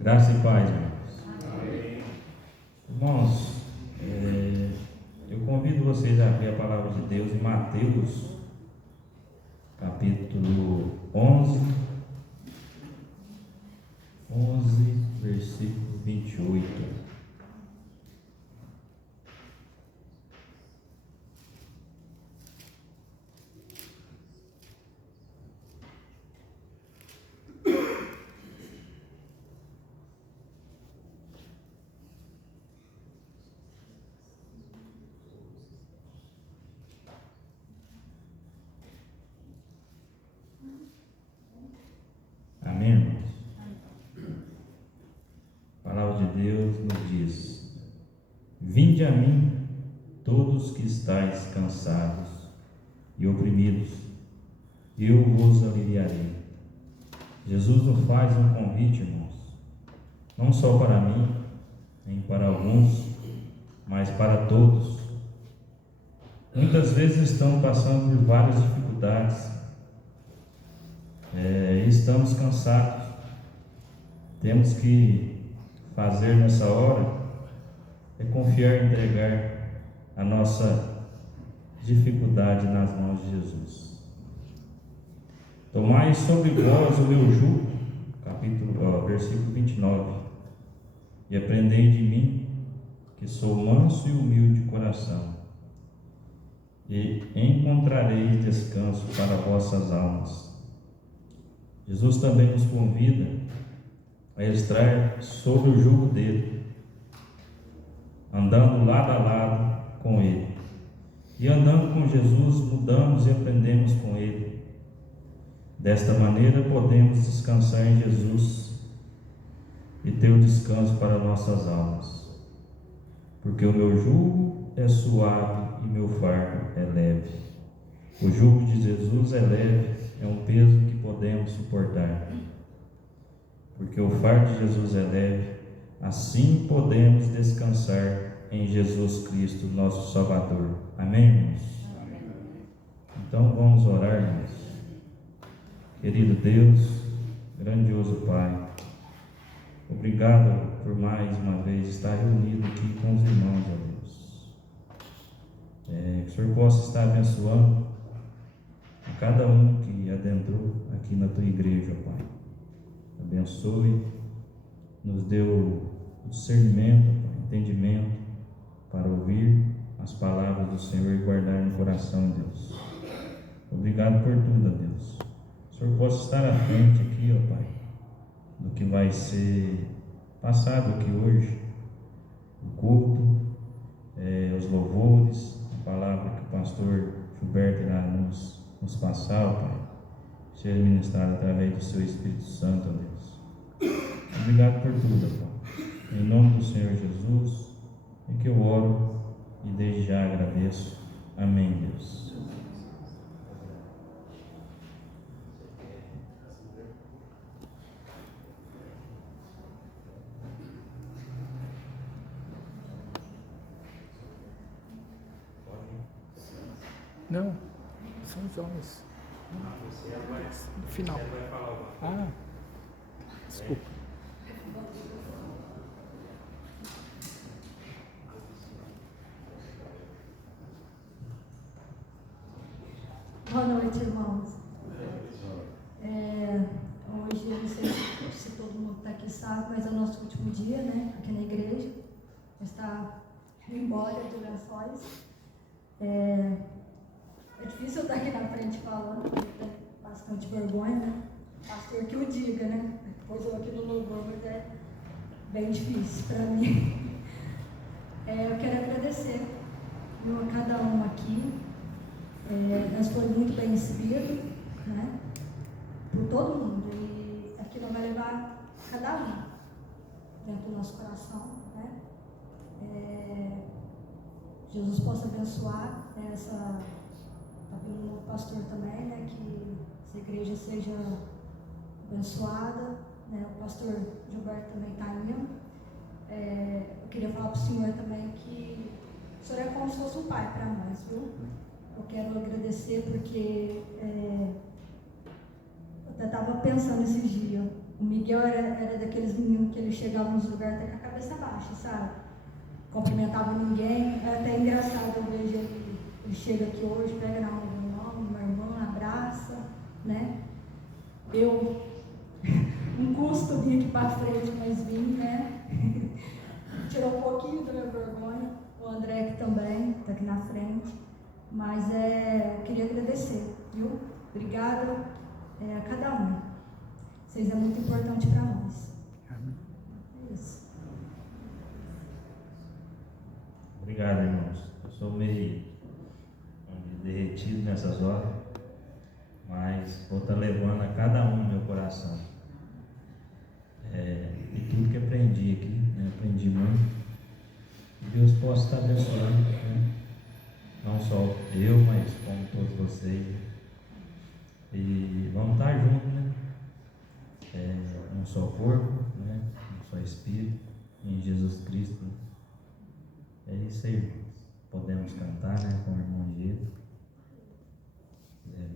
Graça e paz, irmãos. Irmãos, eu convido vocês a ver a palavra de Deus em Mateus, capítulo 11, versículo 28. Amém, irmãos? A palavra de Deus nos diz: Vinde a mim, todos que estáis cansados e oprimidos, e eu vos aliviarei. Jesus nos faz um convite, irmãos, não só para mim, nem para alguns, mas para todos. Muitas vezes estamos passando por várias dificuldades, estamos cansados. Temos que fazer nessa hora confiar e entregar a nossa dificuldade nas mãos de Jesus. Tomai sobre vós o meu jugo, versículo 29, e aprendei de mim, que sou manso e humilde de coração, e encontrareis descanso para vossas almas. Jesus também nos convida a estar sob o jugo dele, andando lado a lado com ele. E andando com Jesus, mudamos e aprendemos com ele. Desta maneira podemos descansar em Jesus e ter o descanso para nossas almas, porque o meu jugo é suave e meu fardo é leve. O jugo de Jesus é leve, é um peso que podemos suportar. Porque o fardo de Jesus é leve, assim podemos descansar em Jesus Cristo, nosso Salvador. Amém, irmãos? Amém. Então vamos orar, irmãos. Querido Deus, grandioso Pai, obrigado por mais uma vez estar reunido aqui com os irmãos, ó Deus. Que o Senhor possa estar abençoando a cada um que adentrou aqui na tua igreja, Pai. Abençoe, nos dê o discernimento, o entendimento para ouvir as palavras do Senhor e guardar no coração, Deus. Obrigado por tudo, Deus. O Senhor possa estar à frente aqui, ó Pai, do que vai ser passado aqui hoje, o culto, os louvores, a palavra que o pastor Gilberto irá nos passar, ó Pai, seja ministrado através do seu Espírito Santo, ó Deus. Obrigado por tudo, Pai. Em nome do Senhor Jesus, é que eu oro e desde já agradeço. Amém, Deus. Não, são os homens. No final. Ah, desculpa. Boa noite, irmãos. Hoje, eu não sei se todo mundo está aqui sabe, mas é o nosso último dia, né, aqui na igreja. Está indo embora de Lençóis. É difícil eu estar aqui na frente falando, porque tem bastante vergonha, né? Pastor que o diga, né? Depois eu aqui no louvor, mas é bem difícil para mim. Eu quero agradecer a cada um aqui. Nós fomos muito bem recebidos, né? Por todo mundo. E aqui nós vamos levar cada um dentro do nosso coração, né? Jesus possa abençoar essa. Está vindo um novo pastor também, né? Que essa igreja seja abençoada, né? O pastor Gilberto também está indo. Eu queria falar para o senhor também que o senhor é como se fosse um pai para nós, viu? Eu quero agradecer porque eu até estava pensando esses dias. O Miguel era daqueles meninos que ele chegava nos lugares até com a cabeça baixa, sabe? Cumprimentava ninguém. É até engraçado, eu vejo ele chega aqui hoje, pega na mão do meu irmão, uma irmã, abraça, né? Eu não custa vir aqui para frente, mas vim, né? Tirou um pouquinho da minha vergonha. O André aqui também, está aqui na frente. Mas eu queria agradecer, viu? Obrigada a cada um. Vocês é muito importante para nós. É isso. Obrigado, irmãos. Eu sou meio derretido nessas horas, mas vou estar levando a cada um no meu coração. E tudo que aprendi aqui, né? Aprendi muito. E Deus possa estar abençoando, né? Não só eu, mas como todos vocês. E vamos estar juntos, né? Um só corpo, né? Um só Espírito, em Jesus Cristo. É isso aí, irmãos. Podemos cantar, né? Com o irmão Diego. Terra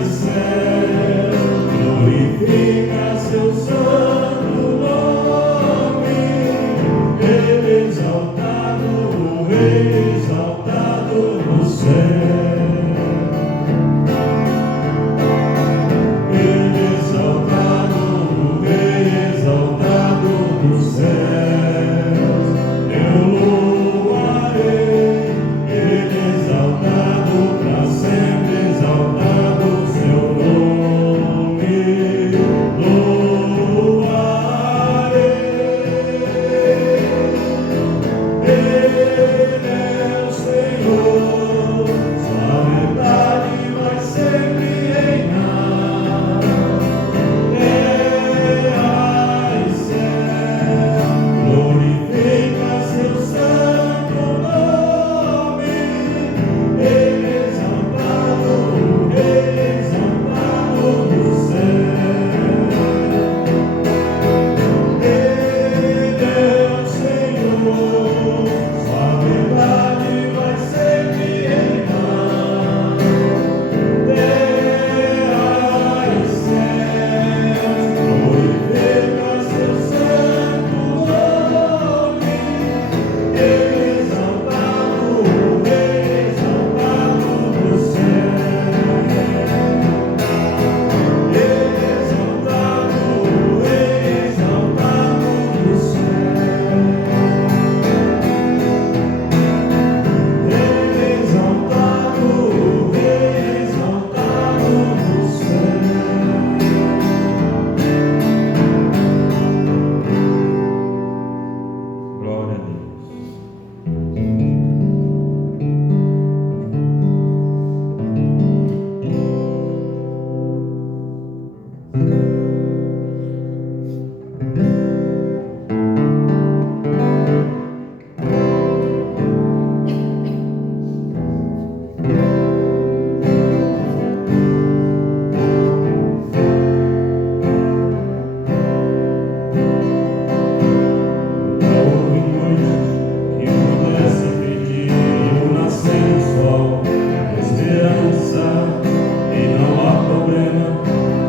e céu. problema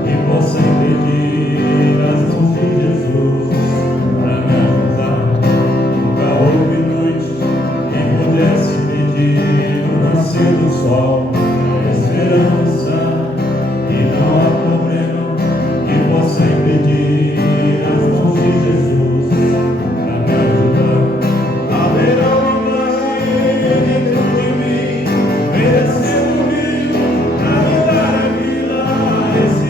que possa impedir as mãos de Jesus para me ajudar. Nunca houve noite que pudesse impedir o nascer do sol, a esperança. E não há problema que possa impedir as mãos de Jesus para me ajudar. Haverá uma glória dentro de mim, merecendo vir a me dar a vida.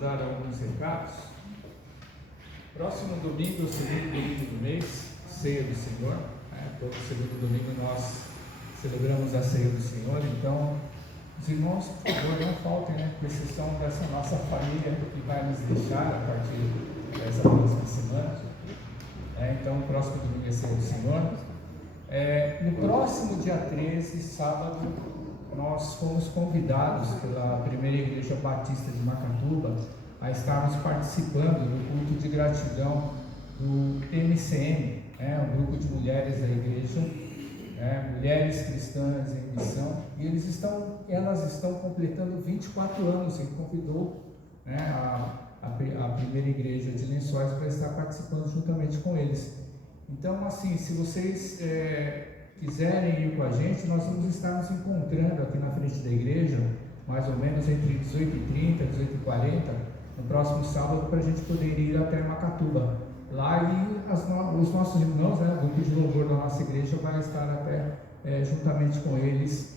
dar alguns recados. Próximo domingo, o segundo domingo do mês, Ceia do Senhor. Todo segundo domingo nós celebramos a Ceia do Senhor. Então, os irmãos, por favor, não faltem, com exceção dessa nossa família que vai nos deixar a partir dessa próxima semana. Então, o próximo domingo é Ceia do Senhor. No próximo dia 13, sábado, nós fomos convidados pela Primeira Igreja Batista de Macatuba a estarmos participando do culto de gratidão do MCM, um grupo de mulheres da igreja, mulheres cristãs em missão, e elas estão completando 24 anos e convidou a Primeira Igreja de Lençóis para estar participando juntamente com eles. Então, assim, se vocês quiserem ir com a gente, nós vamos estar nos encontrando aqui na frente da igreja, mais ou menos entre 18h30 e 18h40, no próximo sábado, para a gente poder ir até Macatuba. Lá os nossos irmãos, o grupo de louvor da nossa igreja vai estar até juntamente com eles,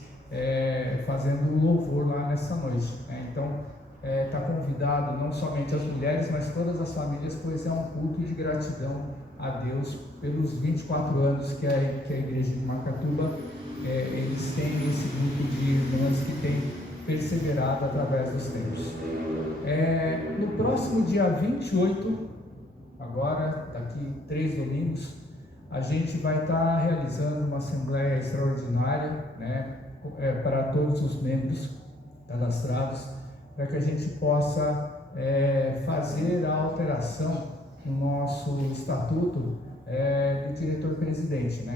fazendo louvor lá nessa noite. Então, está convidado não somente as mulheres, mas todas as famílias, pois é um culto de gratidão a Deus pelos 24 anos que a igreja de Macatuba, eles têm esse grupo de irmãs que tem perseverado através dos tempos. No próximo dia 28, agora, daqui 3 domingos, a gente vai estar realizando uma assembleia extraordinária, para todos os membros cadastrados, para que a gente possa fazer a alteração no nosso estatuto do diretor-presidente,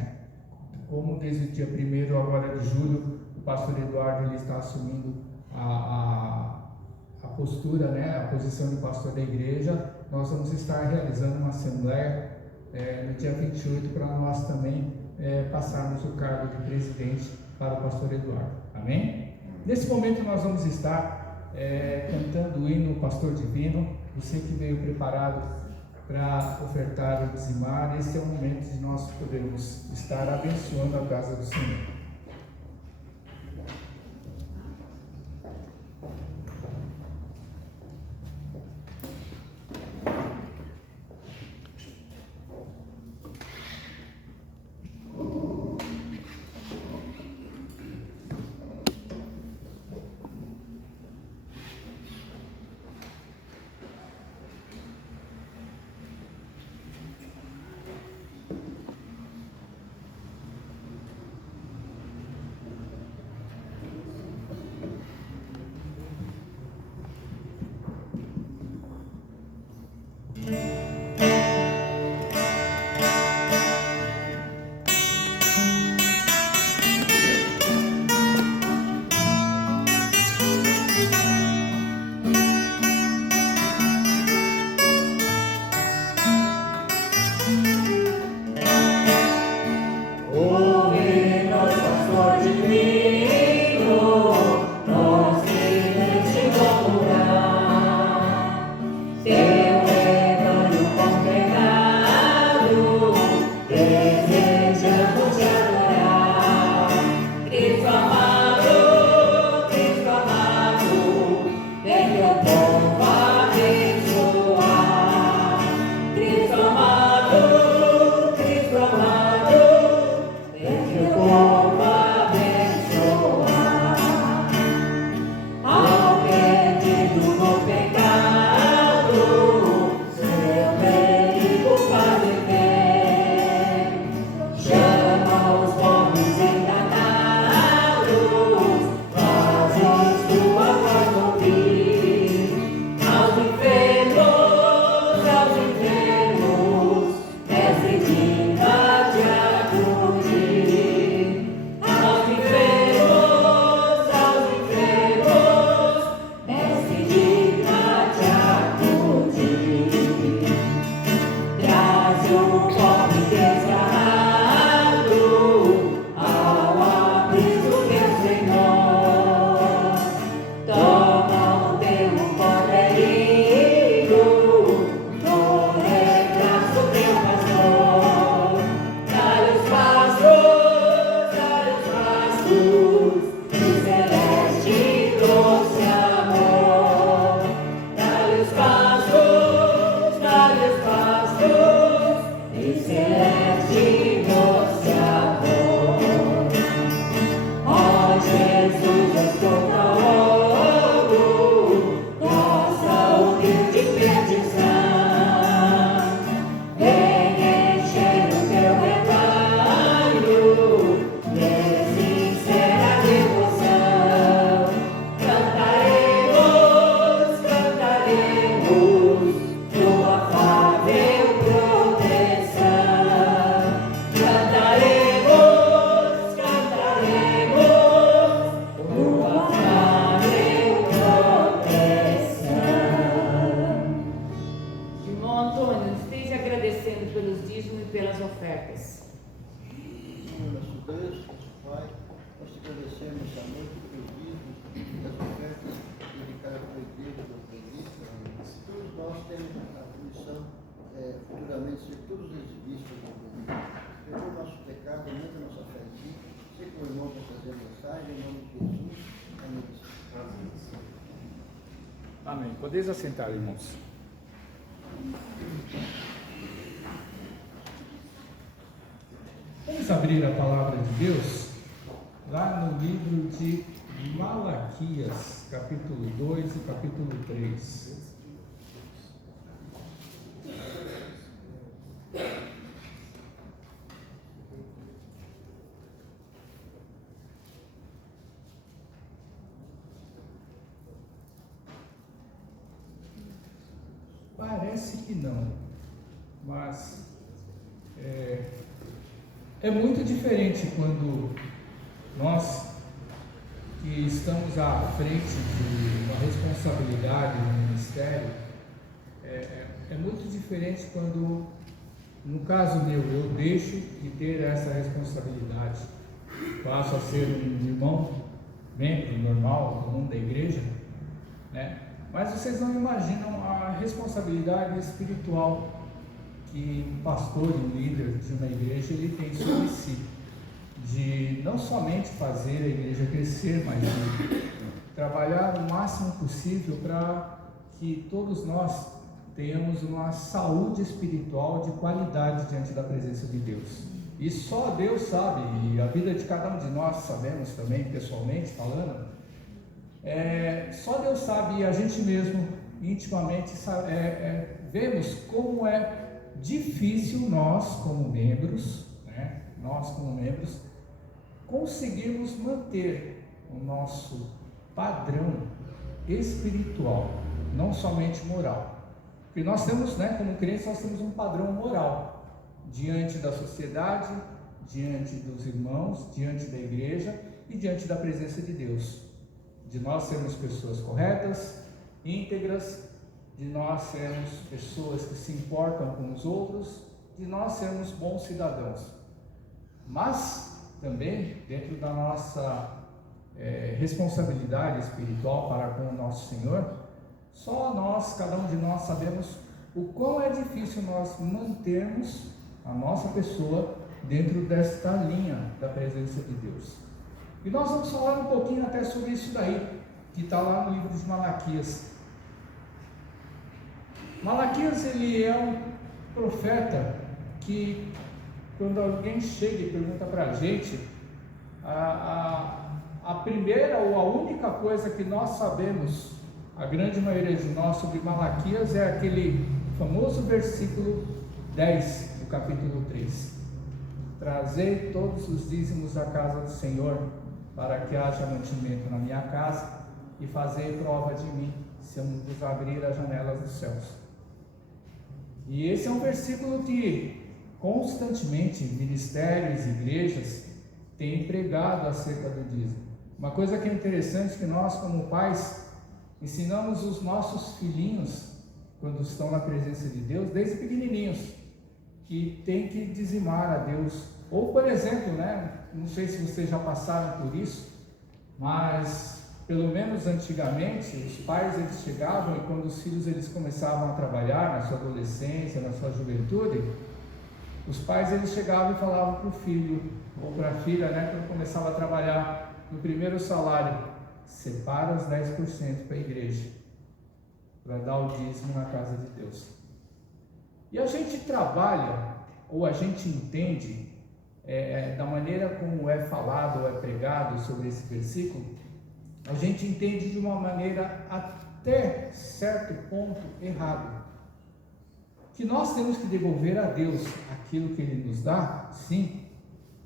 Como desde o dia 1º agora de julho, o pastor Eduardo ele está assumindo a a postura, né, a posição de pastor da igreja, nós vamos estar realizando uma assembleia no dia 28 para nós também passarmos o cargo de presidente para o pastor Eduardo. Amém? Nesse momento nós vamos estar cantando o hino Pastor Divino. Você que veio preparado para ofertar e dizimar, esse é o momento de nós podermos estar abençoando a casa do Senhor. Amém. Podeis assentar, irmãos. Vamos abrir a palavra de Deus lá no livro de Malaquias, capítulo 2 e capítulo 3. Parece que não, mas é muito diferente quando nós que estamos à frente de uma responsabilidade no ministério, é muito diferente quando, no caso meu, eu deixo de ter essa responsabilidade, passo a ser um irmão, membro normal, comum da igreja, né? Mas vocês não imaginam a responsabilidade espiritual que um pastor, um líder de uma igreja, ele tem sobre si, de não somente fazer a igreja crescer, mas de trabalhar o máximo possível para que todos nós tenhamos uma saúde espiritual de qualidade diante da presença de Deus. E só Deus sabe, e a vida de cada um de nós sabemos também, pessoalmente falando, só Deus sabe, e a gente mesmo intimamente vemos como é difícil nós como membros, né? Nós como membros conseguirmos manter o nosso padrão espiritual, não somente moral. Porque nós temos, né, como crentes, nós temos um padrão moral diante da sociedade, diante dos irmãos, diante da igreja e diante da presença de Deus. De nós sermos pessoas corretas, íntegras, de nós sermos pessoas que se importam com os outros, de nós sermos bons cidadãos. Mas também, dentro da nossa responsabilidade espiritual para com o nosso Senhor, só nós, cada um de nós, sabemos o quão é difícil nós mantermos a nossa pessoa dentro desta linha da presença de Deus. E nós vamos falar um pouquinho até sobre isso daí, que está lá no livro de Malaquias. Malaquias, ele é um profeta que, quando alguém chega e pergunta para a gente, a primeira ou a única coisa que nós sabemos, a grande maioria de nós, sobre Malaquias, é aquele famoso versículo 10 do capítulo 3. Trazei todos os dízimos da casa do Senhor, para que haja mantimento na minha casa, e fazei prova de mim, se eu não vos abrir as janelas dos céus. E esse é um versículo que constantemente ministérios e igrejas têm pregado acerca do dízimo. Uma coisa que é interessante, que nós como pais ensinamos os nossos filhinhos, quando estão na presença de Deus, desde pequenininhos, que tem que dizimar a Deus. Ou, por exemplo, né, não sei se vocês já passaram por isso, mas pelo menos antigamente, os pais eles chegavam, e quando os filhos eles começavam a trabalhar na sua adolescência, na sua juventude, os pais eles chegavam e falavam para o filho ou para a filha, né, quando começava a trabalhar, no primeiro salário, separa os 10% para a igreja, para dar o dízimo na casa de Deus. E a gente trabalha, ou a gente entende, da maneira como é falado ou é pregado sobre esse versículo, a gente entende de uma maneira até certo ponto errado, que nós temos que devolver a Deus aquilo que Ele nos dá, sim,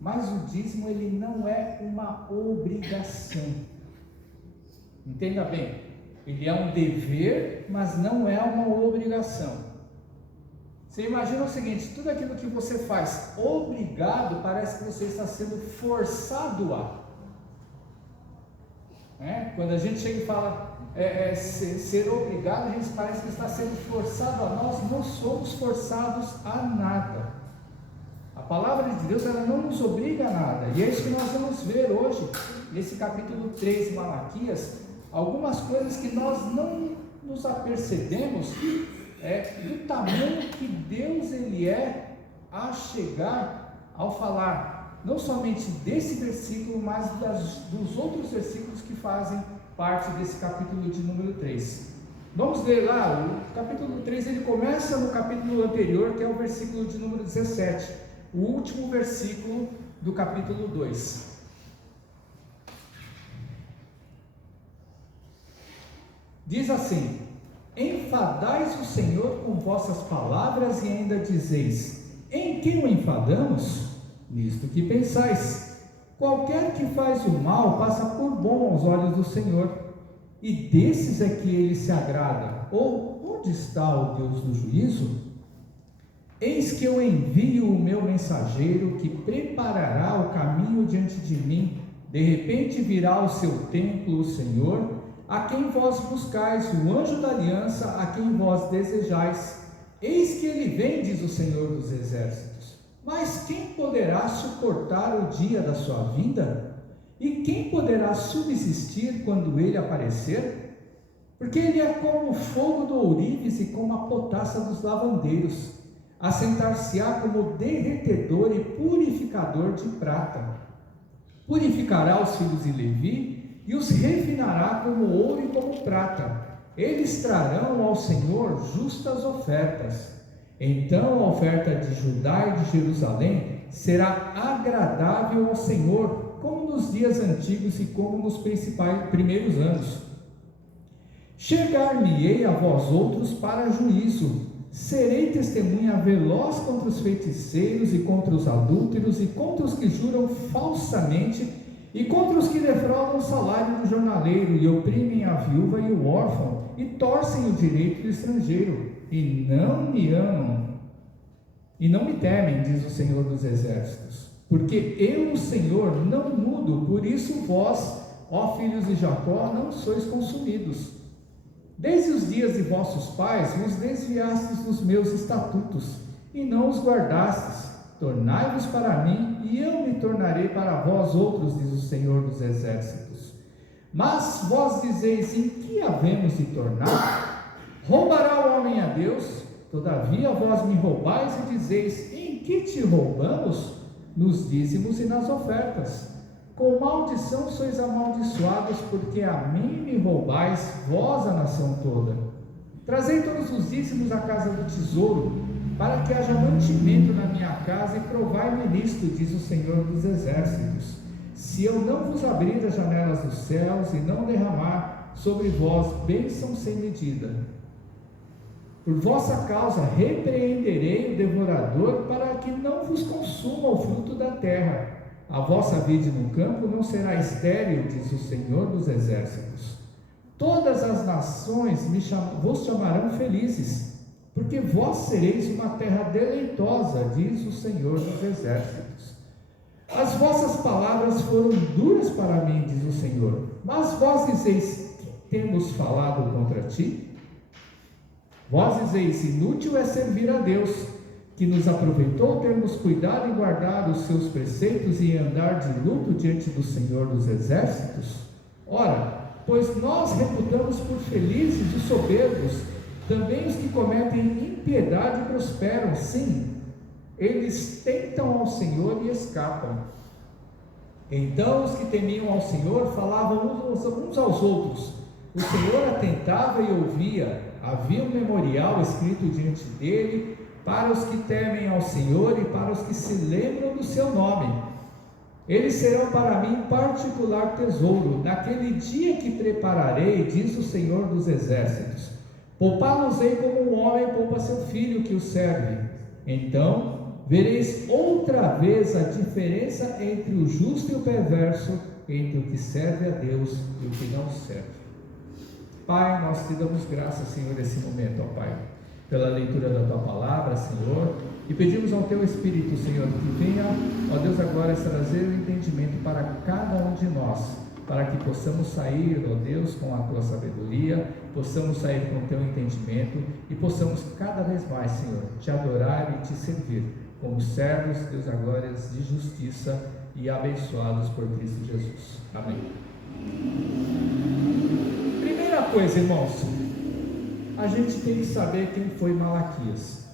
mas o dízimo ele não é uma obrigação. Entenda bem, ele é um dever, mas não é uma obrigação. Você imagina o seguinte: tudo aquilo que você faz obrigado, parece que você está sendo forçado a. Quando a gente chega e fala ser obrigado, a gente parece que está sendo forçado a. Nós não somos forçados a nada. A palavra de Deus ela não nos obriga a nada, e é isso que nós vamos ver hoje, nesse capítulo 3 de Malaquias, algumas coisas que nós não nos apercebemos do tamanho que Deus ele é a chegar ao falar, não somente desse versículo, mas dos outros versículos que fazem parte desse capítulo de número 3. Vamos ler lá, o capítulo 3 ele começa no capítulo anterior, que é o versículo de número 17, o último versículo do capítulo 2. Diz assim: enfadais o Senhor com vossas palavras e ainda dizeis: em que o enfadamos? Nisto que pensais: qualquer que faz o mal passa por bom aos olhos do Senhor, e desses é que ele se agrada. Ou onde está o Deus do juízo? Eis que eu envio o meu mensageiro, que preparará o caminho diante de mim. De repente virá ao seu templo o Senhor, a quem vós buscais, o anjo da aliança, a quem vós desejais. Eis que ele vem, diz o Senhor dos exércitos. Mas quem poderá suportar o dia da sua vinda? E quem poderá subsistir quando ele aparecer? Porque ele é como o fogo do ourives e como a potassa dos lavandeiros. Assentar-se-á como derretedor e purificador de prata. Purificará os filhos de Levi e os refinará como ouro e como prata. Eles trarão ao Senhor justas ofertas. Então a oferta de Judá e de Jerusalém será agradável ao Senhor, como nos dias antigos e como nos primeiros anos. Chegar-me-ei a vós outros para juízo. Serei testemunha veloz contra os feiticeiros e contra os adúlteros e contra os que juram falsamente e contra os que defraudam o salário do jornaleiro e oprimem a viúva e o órfão e torcem o direito do estrangeiro e não me amam e não me temem, diz o Senhor dos exércitos, porque eu, o Senhor, não mudo. Por isso vós, ó filhos de Jacó, não sois consumidos. Desde os dias de vossos pais vos desviastes dos meus estatutos e não os guardastes. Tornai-vos para mim e eu me tornarei para vós outros, diz o Senhor dos exércitos. Mas vós dizeis: em que havemos de tornar? Roubará o homem a Deus? Todavia vós me roubais e dizeis: em que te roubamos? Nos dízimos e nas ofertas. Com maldição sois amaldiçoados, porque a mim me roubais, vós a nação toda. Trazei todos os dízimos à casa do tesouro, para que haja mantimento na minha casa, e provai-me nisto, diz o Senhor dos exércitos. Se eu não vos abrir as janelas dos céus e não derramar sobre vós bênção sem medida, por vossa causa repreenderei o devorador, para que não vos consuma o fruto da terra. A vossa vide no campo não será estéril, diz o Senhor dos exércitos. Todas as nações vos chamarão felizes, porque vós sereis uma terra deleitosa, diz o Senhor dos exércitos. As vossas palavras foram duras para mim, diz o Senhor, mas vós dizeis: que temos falado contra ti? Vós dizeis: inútil é servir a Deus, que nos aproveitou termos cuidado em guardar os seus preceitos e andar de luto diante do Senhor dos exércitos? Ora, pois nós reputamos por felizes os soberbos, também os que cometem impiedade prosperam. Sim, eles tentam ao Senhor e escapam. Então os que temiam ao Senhor falavam uns aos outros. O Senhor atentava e ouvia. Havia um memorial escrito diante dele para os que temem ao Senhor e para os que se lembram do seu nome. Eles serão para mim particular tesouro, naquele dia que prepararei, diz o Senhor dos exércitos. Poupá-los-ei como um homem poupa seu filho que o serve. Então vereis outra vez a diferença entre o justo e o perverso, entre o que serve a Deus e o que não serve. Pai, nós te damos graças, Senhor, nesse momento, ó Pai, pela leitura da Tua Palavra, Senhor, e pedimos ao Teu Espírito, Senhor, que venha, ó Deus, agora trazer o entendimento para cada um de nós, para que possamos sair, ó Deus, com a Tua sabedoria, possamos sair com o Teu entendimento e possamos cada vez mais, Senhor, Te adorar e Te servir, como servos, Deus, agora de justiça e abençoados por Cristo Jesus. Amém. Primeira coisa, irmãos, a gente tem que saber quem foi Malaquias.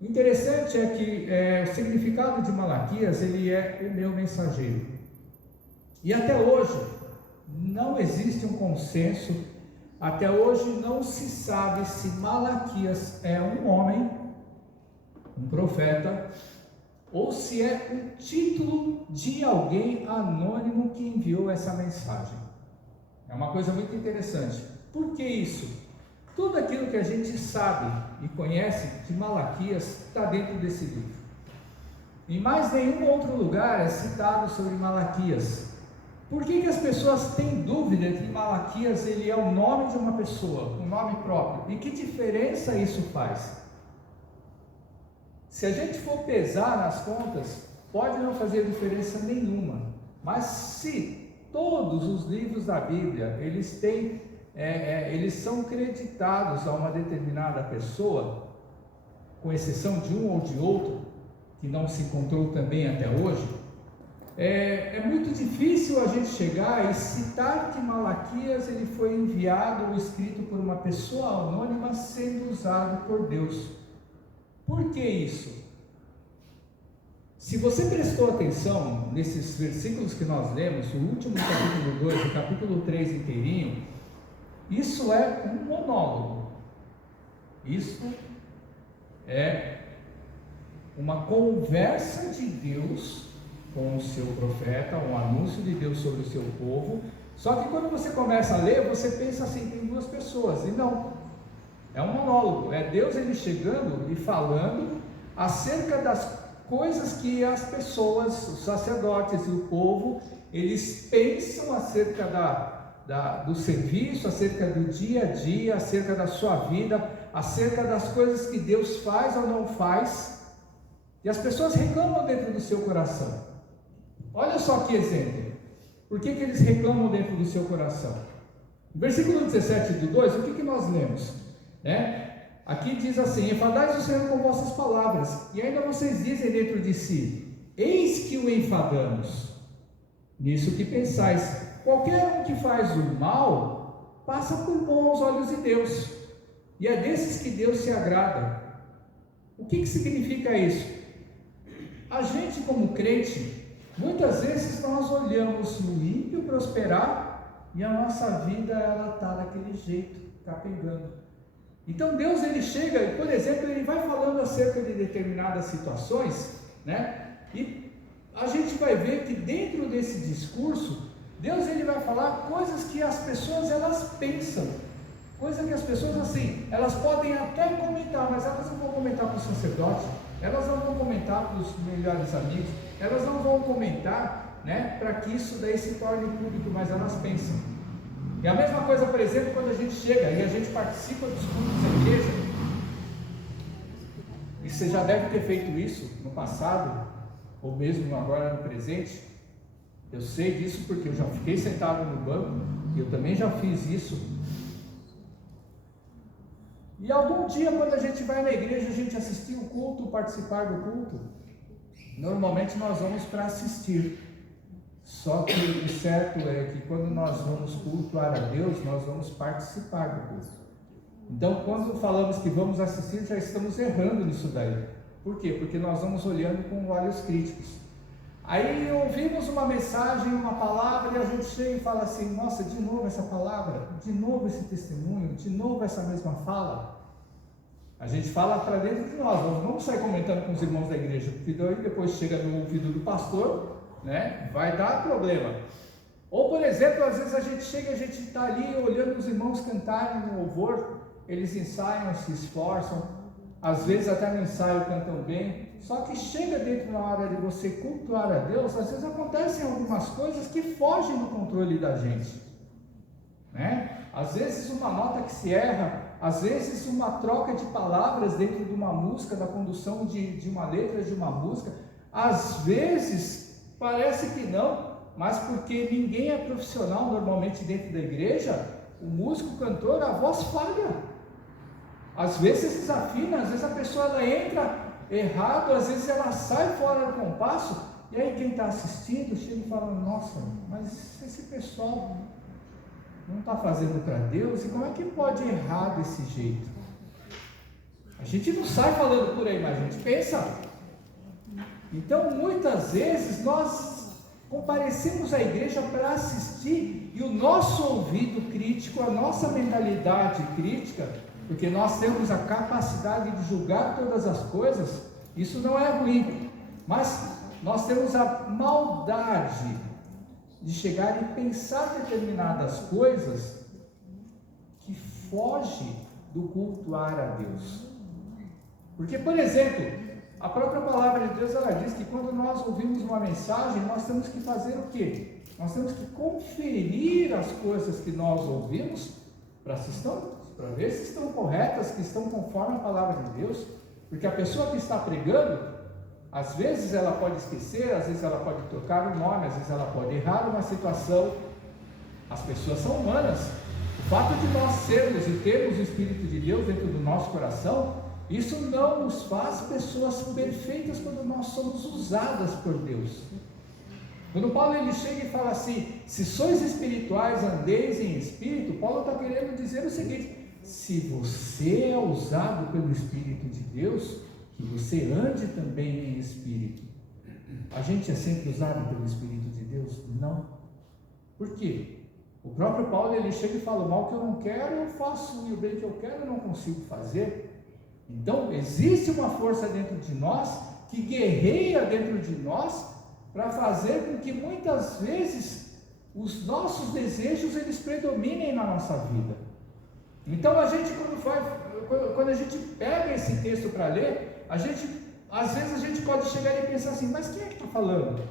O interessante é que o significado de Malaquias, ele é o meu mensageiro. E até hoje não existe um consenso, até hoje não se sabe se Malaquias é um homem, um profeta, ou se é um título de alguém anônimo que enviou essa mensagem. É uma coisa muito interessante. Por que isso? Tudo aquilo que a gente sabe e conhece de Malaquias está dentro desse livro. Em mais nenhum outro lugar é citado sobre Malaquias. Por que as pessoas têm dúvida que Malaquias ele é o nome de uma pessoa, um nome próprio? E que diferença isso faz? Se a gente for pesar nas contas, pode não fazer diferença nenhuma, mas se todos os livros da Bíblia, eles são creditados a uma determinada pessoa, com exceção de um ou de outro, que não se encontrou também até hoje, é muito difícil a gente chegar e citar que Malaquias ele foi enviado ou escrito por uma pessoa anônima sendo usado por Deus. Por que isso? Se você prestou atenção nesses versículos que nós lemos, o último capítulo 2, o capítulo 3 inteirinho, isso é um monólogo. Isso é uma conversa de Deus com o seu profeta, um anúncio de Deus sobre o seu povo. Só que quando você começa a ler, você pensa assim, tem duas pessoas, e não, é um monólogo, é Deus ele chegando e falando acerca das coisas que as pessoas, os sacerdotes e o povo, eles pensam acerca do serviço, acerca do dia a dia, acerca da sua vida, acerca das coisas que Deus faz ou não faz, e as pessoas reclamam dentro do seu coração. Olha só que exemplo. Por que eles reclamam dentro do seu coração? No versículo 17 do 2, o que nós lemos? Aqui diz assim: enfadais o Senhor com vossas palavras, e ainda vocês dizem dentro de si: eis que o enfadamos. Nisso que pensais: qualquer um que faz o mal, passa por bom aos olhos de Deus, e é desses que Deus se agrada. O que significa isso? A gente como crente, muitas vezes nós olhamos o ímpio prosperar, e a nossa vida ela está daquele jeito, capengando. Então Deus ele chega, por exemplo, ele vai falando acerca de determinadas situações, e a gente vai ver que dentro desse discurso, Deus ele vai falar coisas que as pessoas elas pensam, coisas que as pessoas assim, elas podem até comentar, mas elas não vão comentar para o sacerdote, elas não vão comentar para os melhores amigos, elas não vão comentar, para que isso daí se torne público, mas elas pensam. E a mesma coisa, por exemplo, quando a gente chega e a gente participa dos cultos da igreja, e você já deve ter feito isso no passado, ou mesmo agora no presente. Eu sei disso porque eu já fiquei sentado no banco, e eu também já fiz isso. E algum dia, quando a gente vai na igreja, a gente assistir o culto, participar do culto, normalmente nós vamos para assistir. Só que o certo é que quando nós vamos cultuar a Deus, nós vamos participar do culto. Então, quando falamos que vamos assistir, já estamos errando nisso daí. Por quê? Porque nós vamos olhando com olhos críticos. Aí ouvimos uma mensagem, uma palavra, e a gente chega e fala assim: nossa, de novo essa palavra, de novo esse testemunho, de novo essa mesma fala. A gente fala para dentro de nós, nós não vamos sair comentando com os irmãos da igreja, porque daí depois chega no ouvido do pastor, vai dar problema. Ou por exemplo, às vezes a gente chega e a gente está ali olhando os irmãos cantarem no louvor, eles ensaiam, se esforçam, às vezes até no ensaio cantam bem, só que chega dentro na hora de você cultuar a Deus, às vezes acontecem algumas coisas que fogem do controle da gente, às vezes uma nota que se erra, às vezes uma troca de palavras dentro de uma música, da condução de uma letra de uma música, às vezes parece que não, mas porque ninguém é profissional normalmente dentro da igreja, o músico, o cantor, a voz falha, às vezes desafina, às vezes a pessoa ela entra errado, às vezes ela sai fora do compasso, e aí quem está assistindo chega e fala: nossa, mas esse pessoal não está fazendo para Deus, e como é que pode errar desse jeito? A gente não sai falando por aí, mas a gente pensa. Então muitas vezes nós comparecemos à igreja para assistir, e o nosso ouvido crítico, a nossa mentalidade crítica, porque nós temos a capacidade de julgar todas as coisas, isso não é ruim, mas nós temos a maldade de chegar e pensar determinadas coisas que fogem do cultuar a Deus. Porque, por exemplo, a própria palavra de Deus, ela diz que quando nós ouvimos uma mensagem, nós temos que fazer o quê? Nós temos que conferir as coisas que nós ouvimos para ver se estão corretas, que estão conforme a palavra de Deus, porque a pessoa que está pregando, Às vezes ela pode esquecer, às vezes ela pode trocar o nome, às vezes ela pode errar uma situação. As pessoas são humanas. O fato de nós sermos e termos o Espírito de Deus dentro do nosso coração, isso não nos faz pessoas perfeitas quando nós somos usadas por Deus. Quando Paulo ele chega e fala assim, se sois espirituais, andeis em espírito, Paulo está querendo dizer o seguinte: se você é usado pelo Espírito de Deus, que você ande também em espírito. A gente é sempre usado pelo Espírito de Deus? Não. Por quê? O próprio Paulo ele chega e fala: o mal que eu não quero eu faço, e o bem que eu quero eu não consigo fazer. Então existe uma força dentro de nós que guerreia dentro de nós para fazer com que muitas vezes os nossos desejos eles predominem na nossa vida. Então a gente quando a gente pega esse texto para ler, às vezes a gente pode chegar e pensar assim: mas quem é que está falando?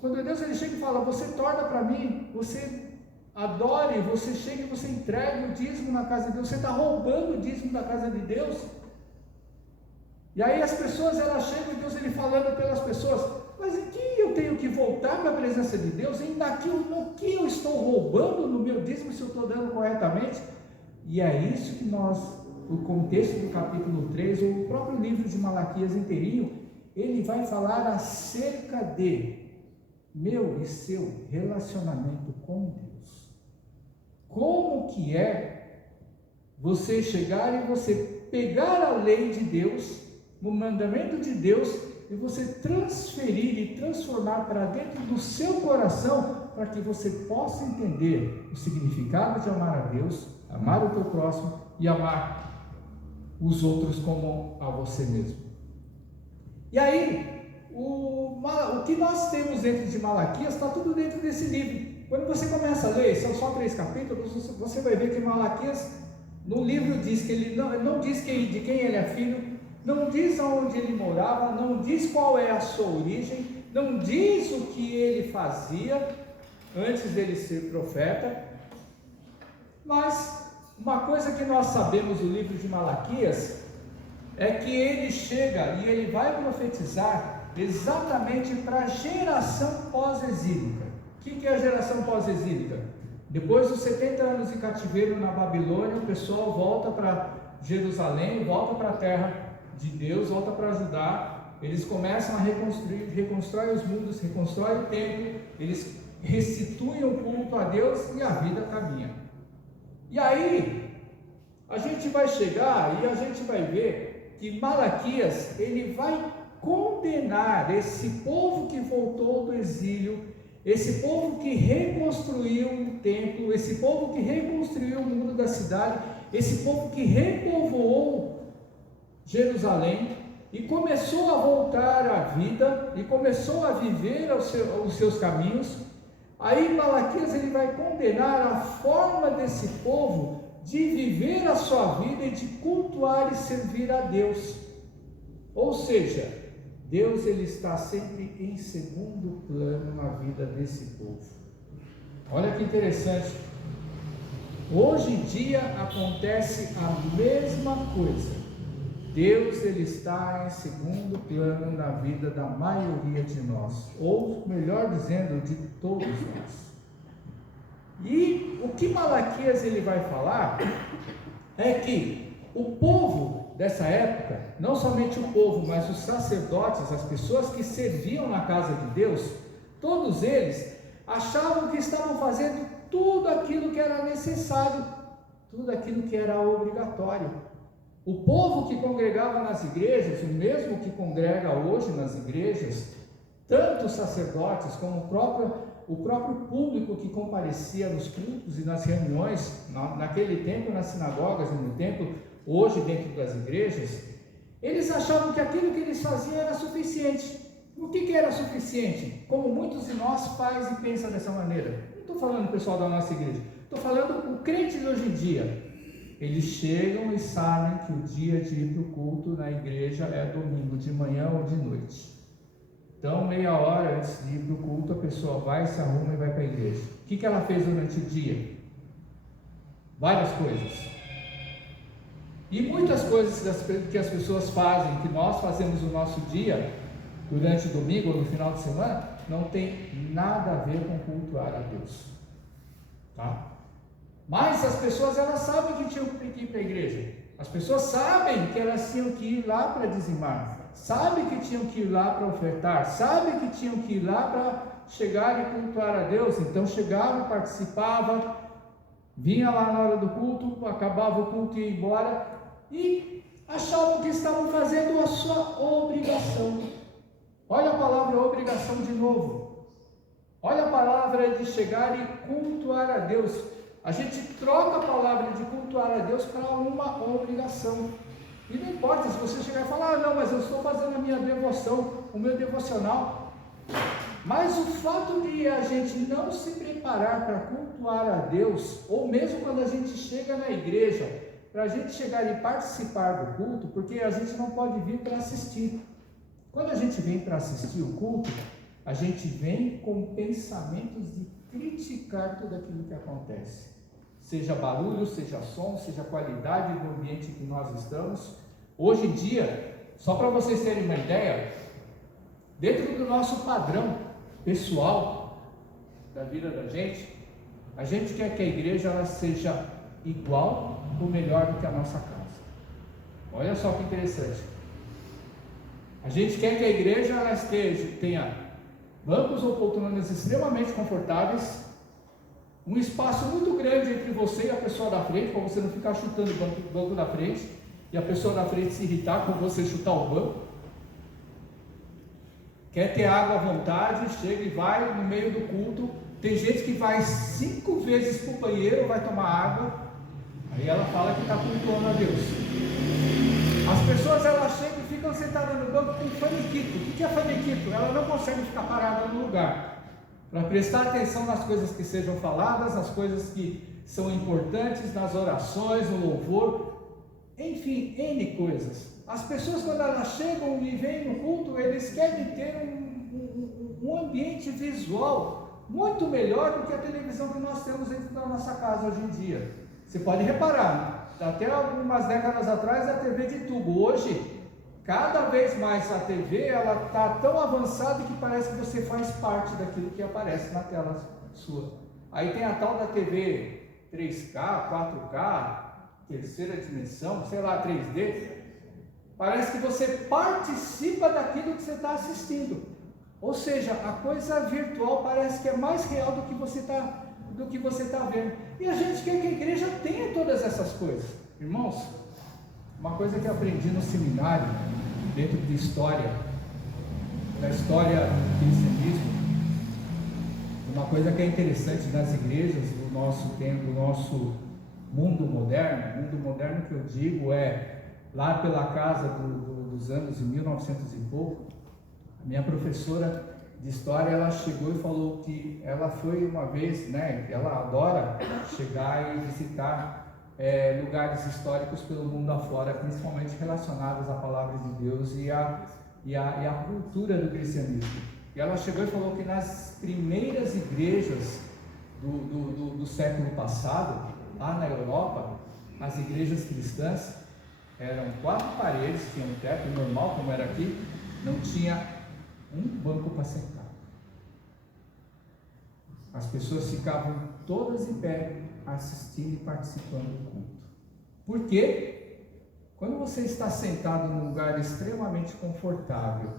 Quando Deus ele chega e fala: você torna para mim, você adore, você chega e você entrega o dízimo na casa de Deus, você está roubando o dízimo da casa de Deus. E aí as pessoas elas chegam e Deus ele falando pelas pessoas: mas em que eu tenho que voltar para a presença de Deus? No que eu estou roubando no meu dízimo, se eu estou dando corretamente? E é isso que o contexto do capítulo 3, ou o próprio livro de Malaquias inteirinho, ele vai falar acerca de meu e seu relacionamento com Deus. Como que é você chegar e você pegar a lei de Deus, o mandamento de Deus, e você transferir e transformar para dentro do seu coração, para que você possa entender o significado de amar a Deus, amar o teu próximo e amar os outros como a você mesmo. E aí, o que nós temos dentro de Malaquias está tudo dentro desse livro. Quando você começa a ler, são só 3 capítulos, você vai ver que Malaquias, no livro diz que ele não diz de quem ele é filho, não diz aonde ele morava, não diz qual é a sua origem, não diz o que ele fazia antes dele ser profeta. Mas uma coisa que nós sabemos do livro de Malaquias é que ele chega e ele vai profetizar exatamente para a geração pós-exílica. O que é a geração pós-exílica? Depois dos 70 anos de cativeiro na Babilônia, o pessoal volta para Jerusalém, volta para a terra de Deus, volta para Judá. Eles começam a reconstroem os mundos, reconstroem o templo, eles restituem o culto a Deus e a vida caminha. E aí, a gente vai chegar e a gente vai ver que Malaquias, ele vai condenar esse povo que voltou do exílio, esse povo que reconstruiu o templo, esse povo que reconstruiu o muro da cidade, esse povo que repovoou Jerusalém e começou a voltar à vida e começou a viver os seus caminhos. Aí Malaquias ele vai condenar a forma desse povo de viver a sua vida e de cultuar e servir a Deus. Ou seja, Deus ele está sempre em segundo plano na vida desse povo. Olha que interessante. Hoje em dia acontece a mesma coisa. Deus ele está em segundo plano na vida da maioria de nós, ou melhor dizendo, de todos nós. E o que Malaquias ele vai falar é que o povo dessa época, não somente o povo, mas os sacerdotes, as pessoas que serviam na casa de Deus, todos eles achavam que estavam fazendo tudo aquilo que era necessário, tudo aquilo que era obrigatório. O povo que congregava nas igrejas, o mesmo que congrega hoje nas igrejas, tanto os sacerdotes como o próprio público que comparecia nos cultos e nas reuniões, naquele tempo nas sinagogas e no templo, hoje dentro das igrejas, eles achavam que aquilo que eles faziam era suficiente. O que era suficiente? Como muitos de nós faz e pensa dessa maneira. Não estou falando do pessoal da nossa igreja, estou falando o crente de hoje em dia. Eles chegam e sabem que o dia de ir para o culto na igreja é domingo, de manhã ou de noite. Então, meia hora antes de ir para o culto, a pessoa vai, se arruma e vai para a igreja. O que ela fez durante o dia? Várias coisas. E muitas coisas que as pessoas fazem, que nós fazemos no nosso dia, durante o domingo ou no final de semana, não tem nada a ver com cultuar a Deus, tá? Mas as pessoas, elas sabem que tinham que ir para a igreja, as pessoas sabem que elas tinham que ir lá para dizimar, sabem que tinham que ir lá para ofertar, sabem que tinham que ir lá para chegar e cultuar a Deus. Então chegava, participava, vinha lá na hora do culto, acabava o culto e ia embora, e achavam que estavam fazendo a sua obrigação. Olha a palavra obrigação de novo, olha a palavra de chegar e cultuar a Deus. A gente troca a palavra de cultuar a Deus para uma obrigação. E não importa se você chegar e falar, não, mas eu estou fazendo a minha devoção, o meu devocional. Mas o fato de a gente não se preparar para cultuar a Deus, ou mesmo quando a gente chega na igreja, para a gente chegar e participar do culto, porque a gente não pode vir para assistir. Quando a gente vem para assistir o culto, a gente vem com pensamentos de criticar tudo aquilo que acontece. Seja barulho, seja som, seja qualidade do ambiente que nós estamos. Hoje em dia, só para vocês terem uma ideia, dentro do nosso padrão pessoal, da vida da gente, a gente quer que a igreja ela seja igual ou melhor do que a nossa casa. Olha só que interessante. A gente quer que a igreja ela tenha bancos ou poltronas extremamente confortáveis, um espaço muito grande entre você e a pessoa da frente, para você não ficar chutando o banco da frente, e a pessoa da frente se irritar com você chutar o banco. Quer ter água à vontade, chega e vai no meio do culto. Tem gente que vai 5 vezes para o banheiro, vai tomar água, aí ela fala que está cultuando a Deus. As pessoas elas chegam e ficam sentadas no banco com faniquito. O que é faniquito? Ela não consegue ficar parada no lugar, para prestar atenção nas coisas que sejam faladas, nas coisas que são importantes, nas orações, no louvor, enfim, N coisas. As pessoas quando elas chegam e vêm no culto, eles querem ter um ambiente visual muito melhor do que a televisão que nós temos dentro da nossa casa hoje em dia. Você pode reparar, até algumas décadas atrás a TV de tubo, hoje cada vez mais a TV ela está tão avançada que parece que você faz parte daquilo que aparece na tela sua. Aí tem a tal da TV 3K, 4K, terceira dimensão, sei lá, 3D. Parece que você participa daquilo que você está assistindo. Ou seja, a coisa virtual parece que é mais real do que você está vendo. E a gente quer que a igreja tenha todas essas coisas. Irmãos, uma coisa que eu aprendi no seminário, dentro de história, da história do cristianismo, uma coisa que é interessante nas igrejas do nosso tempo, do nosso mundo moderno que eu digo é, lá pela casa dos anos de 1900 e pouco, a minha professora de história, ela chegou e falou que ela foi uma vez, né, ela adora chegar e visitar lugares históricos pelo mundo afora, principalmente relacionados à palavra de Deus e à cultura do cristianismo. E ela chegou e falou que nas primeiras igrejas do século passado, lá na Europa, as igrejas cristãs eram 4 paredes, tinha um teto normal como era aqui, não tinha um banco para sentar. As pessoas ficavam todas em pé, assistindo e participando do culto. Por quê? Quando você está sentado num lugar extremamente confortável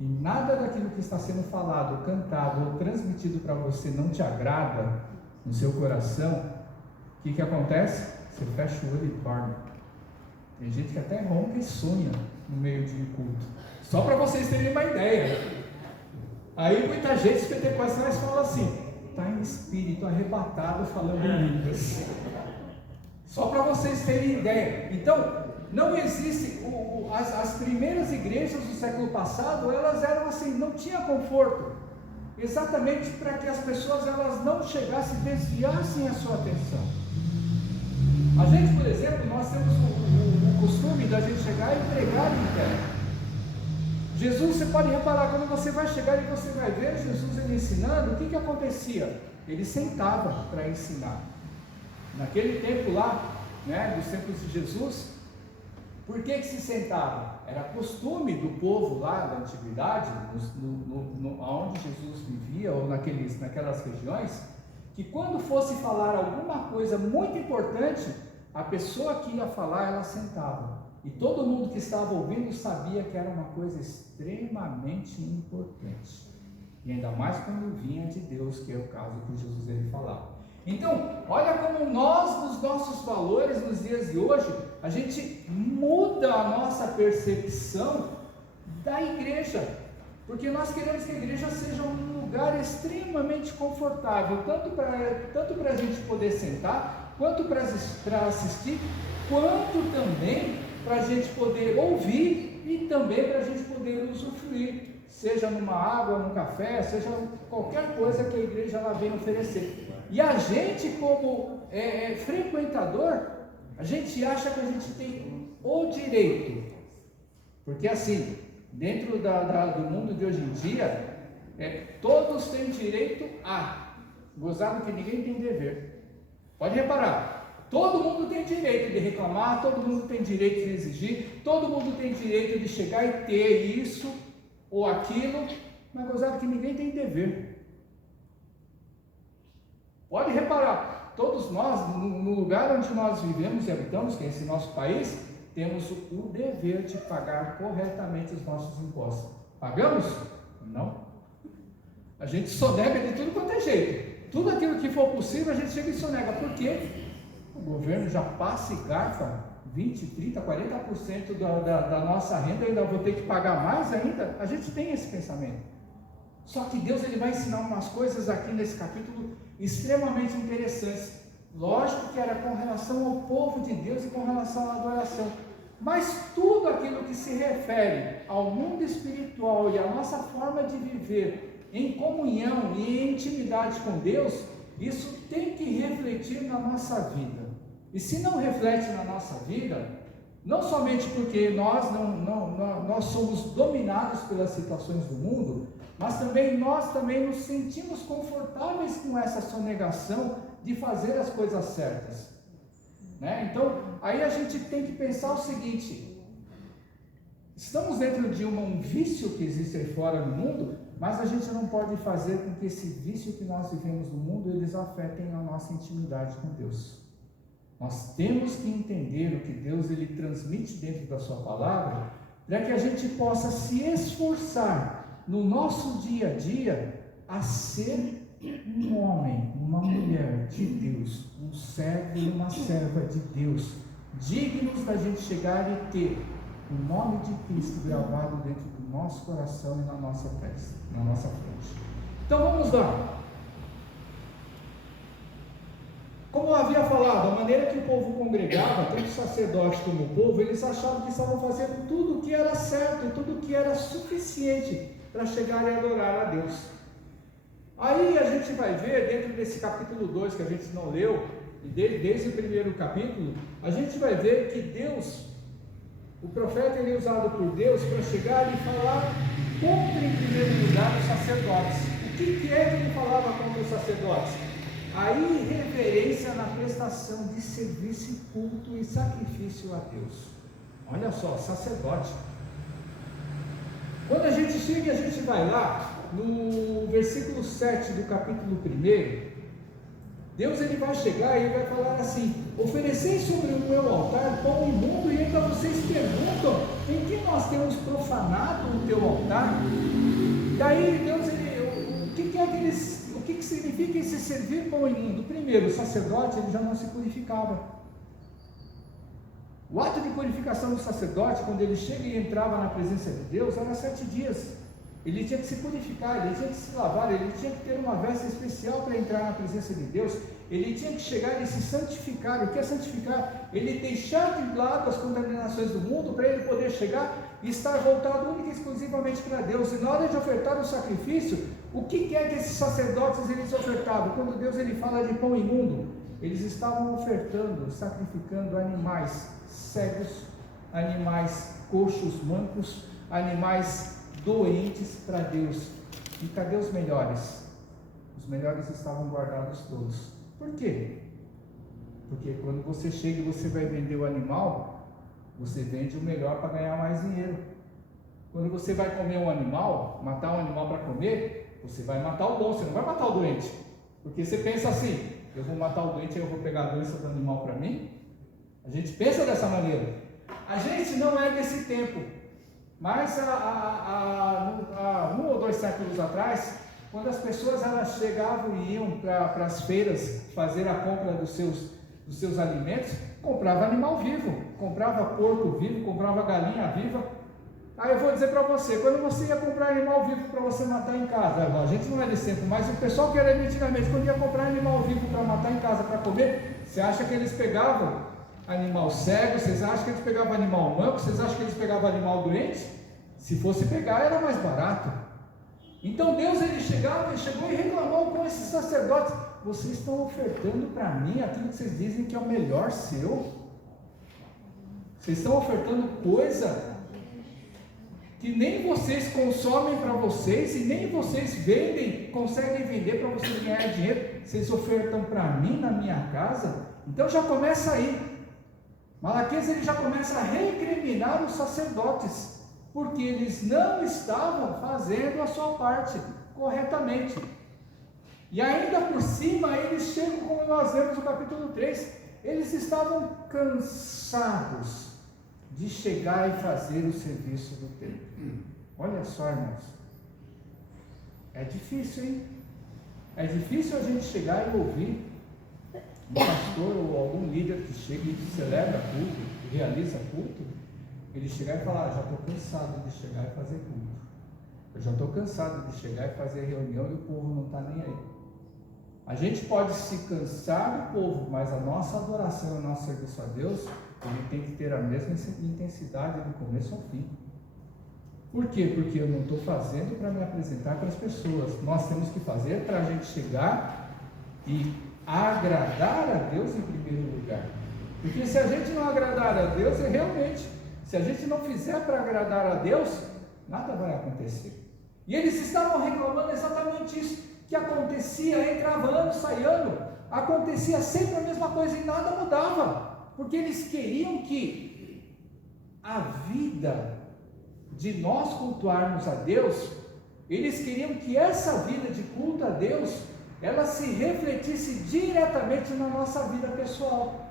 e nada daquilo que está sendo falado, cantado ou transmitido para você não te agrada no seu coração, o que acontece? Você fecha o olho e dorme. Tem gente que até ronca e sonha no meio de culto. Só para vocês terem uma ideia. Aí muita gente, os pentecostais, fala assim: está em espírito arrebatado falando em línguas. Só para vocês terem ideia. Então, não existe, as primeiras igrejas do século passado, elas eram assim, não tinha conforto, exatamente para que as pessoas elas não chegassem, desviassem a sua atenção. A gente, por exemplo, nós temos o costume da gente chegar e pregar em pé. Jesus, você pode reparar, quando você vai chegar e você vai ver Jesus ele ensinando, o que acontecia? Ele sentava para ensinar. Naquele tempo lá, né, dos tempos de Jesus, por que se sentava? era costume do povo lá da antiguidade, onde Jesus vivia, ou naquelas regiões, que quando fosse falar alguma coisa muito importante, a pessoa que ia falar, ela sentava. E todo mundo que estava ouvindo sabia que era uma coisa extremamente importante. E ainda mais quando vinha de Deus, que é o caso que Jesus ele falava. Então, olha como nós, nos nossos valores, nos dias de hoje, a gente muda a nossa percepção da igreja. Porque nós queremos que a igreja seja um lugar extremamente confortável, tanto para a gente poder sentar, quanto para assistir, quanto também para a gente poder ouvir e também para a gente poder usufruir, seja numa água, num café, seja qualquer coisa que a igreja ela venha oferecer. E a gente, como frequentador, a gente acha que a gente tem o direito, porque assim, dentro do mundo de hoje em dia, todos têm direito a, gozado que ninguém tem dever. Pode reparar, todo mundo tem direito de reclamar, todo mundo tem direito de exigir, todo mundo tem direito de chegar e ter isso ou aquilo, mas gozado que ninguém tem dever. Pode reparar, todos nós, no lugar onde nós vivemos e habitamos, que é esse nosso país, temos o dever de pagar corretamente os nossos impostos. Pagamos? Não. A gente sonega de tudo quanto é jeito. Tudo aquilo que for possível, a gente chega e sonega. Por quê? O governo já passa e garfa 20, 30, 40% da nossa renda, eu ainda vou ter que pagar mais ainda. A gente tem esse pensamento. Só que Deus ele vai ensinar umas coisas aqui nesse capítulo extremamente interessantes. Lógico que era com relação ao povo de Deus e com relação à adoração. Mas tudo aquilo que se refere ao mundo espiritual e à nossa forma de viver em comunhão e em intimidade com Deus, isso tem que refletir na nossa vida. E se não reflete na nossa vida, não somente porque nós somos dominados pelas situações do mundo, mas também nós nos sentimos confortáveis com essa sonegação de fazer as coisas certas, né? Então, aí a gente tem que pensar o seguinte: estamos dentro de um vício que existe aí fora no mundo, mas a gente não pode fazer com que esse vício que nós vivemos no mundo, eles afetem a nossa intimidade com Deus. Nós temos que entender o que Deus ele transmite dentro da sua palavra, para que a gente possa se esforçar no nosso dia a dia a ser um homem, uma mulher de Deus, um servo e uma serva de Deus, dignos da gente chegar e ter o nome de Cristo gravado dentro do nosso coração e na nossa testa, na nossa frente. Então vamos lá. Como eu havia falado, a maneira que o povo congregava, tanto o sacerdote como o povo, eles achavam que estavam fazendo tudo o que era certo, tudo o que era suficiente para chegar e adorar a Deus. Aí a gente vai ver, dentro desse capítulo 2 que a gente não leu, e desde o primeiro capítulo, a gente vai ver que Deus, o profeta ele é usado por Deus para chegar e falar contra, em primeiro lugar, os sacerdotes. O que é que ele falava contra os sacerdotes? A irreverência na prestação de serviço, culto e sacrifício a Deus. Olha só, sacerdote. Quando a gente chega e a gente vai lá, no versículo 7 do capítulo 1, Deus ele vai chegar e ele vai falar assim: oferecei sobre o meu altar pão imundo, e ainda vocês perguntam, em que nós temos profanado o teu altar? Daí Deus, o que significa esse servir pão imundo? Primeiro, o sacerdote ele já não se purificava. O ato de purificação do sacerdote, quando ele chega e entrava na presença de Deus, era 7 dias. Ele tinha que se purificar, ele tinha que se lavar, ele tinha que ter uma veste especial para entrar na presença de Deus. Ele tinha que chegar e se santificar. O que é santificar? Ele deixar de lado as contaminações do mundo para ele poder chegar e estar voltado única e exclusivamente para Deus. E na hora de ofertar o sacrifício, o que é que esses sacerdotes eles ofertavam? Quando Deus ele fala de pão imundo, eles estavam ofertando, sacrificando animais cegos, animais coxos, mancos, animais doentes para Deus. E cadê os melhores? Os melhores estavam guardados todos. Por quê? Porque quando você chega e você vai vender o animal, você vende o melhor para ganhar mais dinheiro. Quando você vai comer um animal, matar um animal para comer, você vai matar o bom, você não vai matar o doente. Porque você pensa assim, eu vou matar o doente e eu vou pegar a doença do animal para mim? A gente pensa dessa maneira. A gente não é desse tempo. Mas há 1 ou 2 séculos atrás, quando as pessoas elas chegavam e iam para as feiras fazer a compra dos seus alimentos, comprava animal vivo, comprava porco vivo, comprava galinha viva. Aí eu vou dizer para você, quando você ia comprar animal vivo para você matar em casa, a gente não é desse tempo, mas o pessoal que era antigamente, quando ia comprar animal vivo para matar em casa, para comer, você acha que eles pegavam animal cego? Vocês acham que eles pegavam animal manco? Vocês acham que eles pegavam animal doente? Se fosse pegar, era mais barato. Então Deus ele chegou e reclamou com esses sacerdotes: vocês estão ofertando para mim aquilo que vocês dizem que é o melhor seu. Vocês estão ofertando coisa que nem vocês consomem para vocês e nem vocês vendem, conseguem vender para vocês ganhar dinheiro. Vocês ofertam para mim na minha casa. Então já começa aí. Malaquias ele já começa a recriminar os sacerdotes, porque eles não estavam fazendo a sua parte corretamente. E ainda por cima eles chegam, como nós vemos no capítulo 3, eles estavam cansados de chegar e fazer o serviço do templo. Olha só, irmãos, é difícil, hein? É difícil a gente chegar e ouvir um pastor ou algum líder que chega e celebra culto, que realiza culto, ele chegar e falar: já estou cansado de chegar e fazer culto, eu já estou cansado de chegar e fazer reunião e o povo não está nem aí. A gente pode se cansar do povo, mas a nossa adoração, o nosso serviço a Deus, ele tem que ter a mesma intensidade do começo ao fim. Por quê? Porque eu não estou fazendo para me apresentar para as pessoas, nós temos que fazer para a gente chegar e agradar a Deus em primeiro lugar. Porque se a gente não agradar a Deus, se a gente não fizer para agradar a Deus, nada vai acontecer. E eles estavam reclamando exatamente isso, que acontecia, entrava ano, saía ano, acontecia sempre a mesma coisa e nada mudava, porque eles queriam que a vida de nós cultuarmos a Deus, eles queriam que essa vida de culto a Deus, ela se refletisse diretamente na nossa vida pessoal.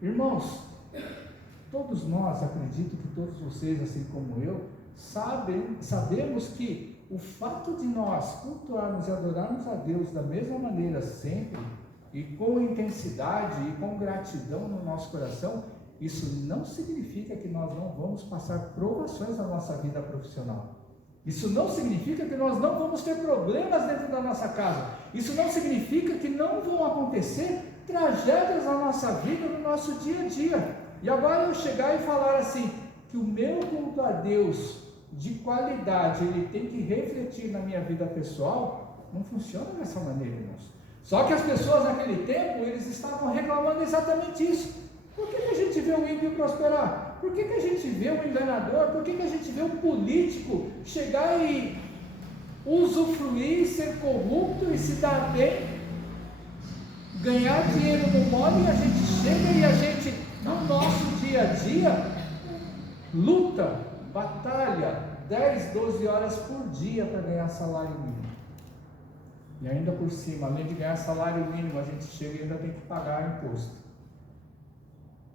Irmãos, todos nós, acredito que todos vocês, assim como eu, sabemos que o fato de nós cultuarmos e adorarmos a Deus da mesma maneira sempre, e com intensidade e com gratidão no nosso coração, isso não significa que nós não vamos passar provações na nossa vida profissional. Isso não significa que nós não vamos ter problemas dentro da nossa casa. Isso não significa que não vão acontecer tragédias na nossa vida, no nosso dia a dia. E agora eu chegar e falar assim, que o meu culto a Deus de qualidade, ele tem que refletir na minha vida pessoal, não funciona dessa maneira, irmãos. Só que as pessoas naquele tempo, eles estavam reclamando exatamente isso. Por que a gente vê o ímpio prosperar? Por que a gente vê o enganador? Por que a gente vê o político chegar e usufruir, ser corrupto e se dar bem, ganhar dinheiro no mole, e a gente chega e a gente, no nosso dia a dia, luta, batalha 10, 12 horas por dia para ganhar salário mínimo. E ainda por cima, além de ganhar salário mínimo, a gente chega e ainda tem que pagar imposto.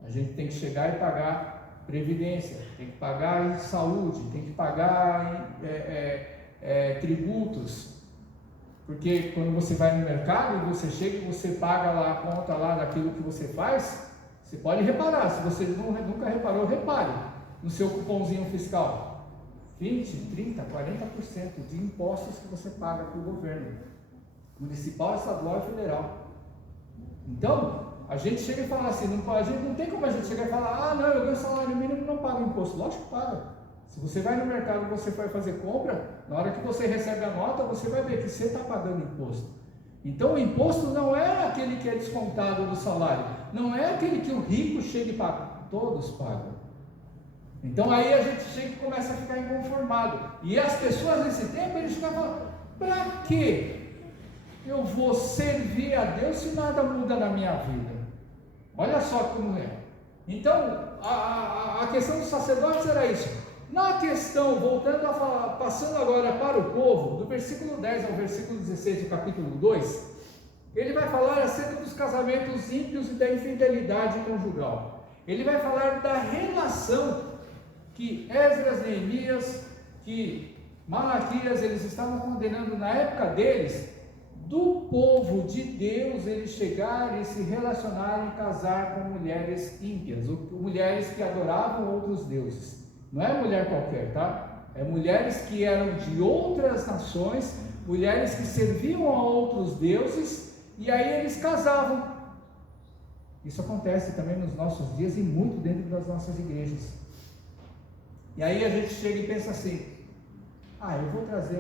A gente tem que chegar e pagar previdência, tem que pagar saúde, tem que pagar tributos. Porque quando você vai no mercado, você chega e você paga lá a conta lá daquilo que você faz, você pode reparar. Se você nunca reparou, repare no seu cupomzinho fiscal. 20, 30, 40% de impostos que você paga para o governo municipal, estadual e federal. Então, a gente chega e fala assim, a gente não tem como a gente chegar e falar: ah, não, eu ganho salário mínimo e não pago imposto. Lógico que paga. Se você vai no mercado e você vai fazer compra, na hora que você recebe a nota, você vai ver que você está pagando imposto. Então, o imposto não é aquele que é descontado do salário, não é aquele que o rico chega e paga, todos pagam. Então, aí a gente chega e começa a ficar inconformado. E as pessoas nesse tempo, eles ficam falando: para que eu vou servir a Deus se nada muda na minha vida? Olha só como é. Então, a questão dos sacerdotes era isso. Na questão, voltando a falar, passando agora para o povo, do versículo 10 ao versículo 16 do capítulo 2, ele vai falar acerca dos casamentos ímpios e da infidelidade conjugal. Ele vai falar da relação que Esdras, Neemias, que Malaquias, eles estavam condenando na época deles, do povo de Deus, eles chegarem e se relacionarem e casar com mulheres ímpias, ou mulheres que adoravam outros deuses. Não é mulher qualquer, tá? É mulheres que eram de outras nações, mulheres que serviam a outros deuses, e aí eles casavam. Isso acontece também nos nossos dias e muito dentro das nossas igrejas. E aí a gente chega e pensa assim: eu vou trazer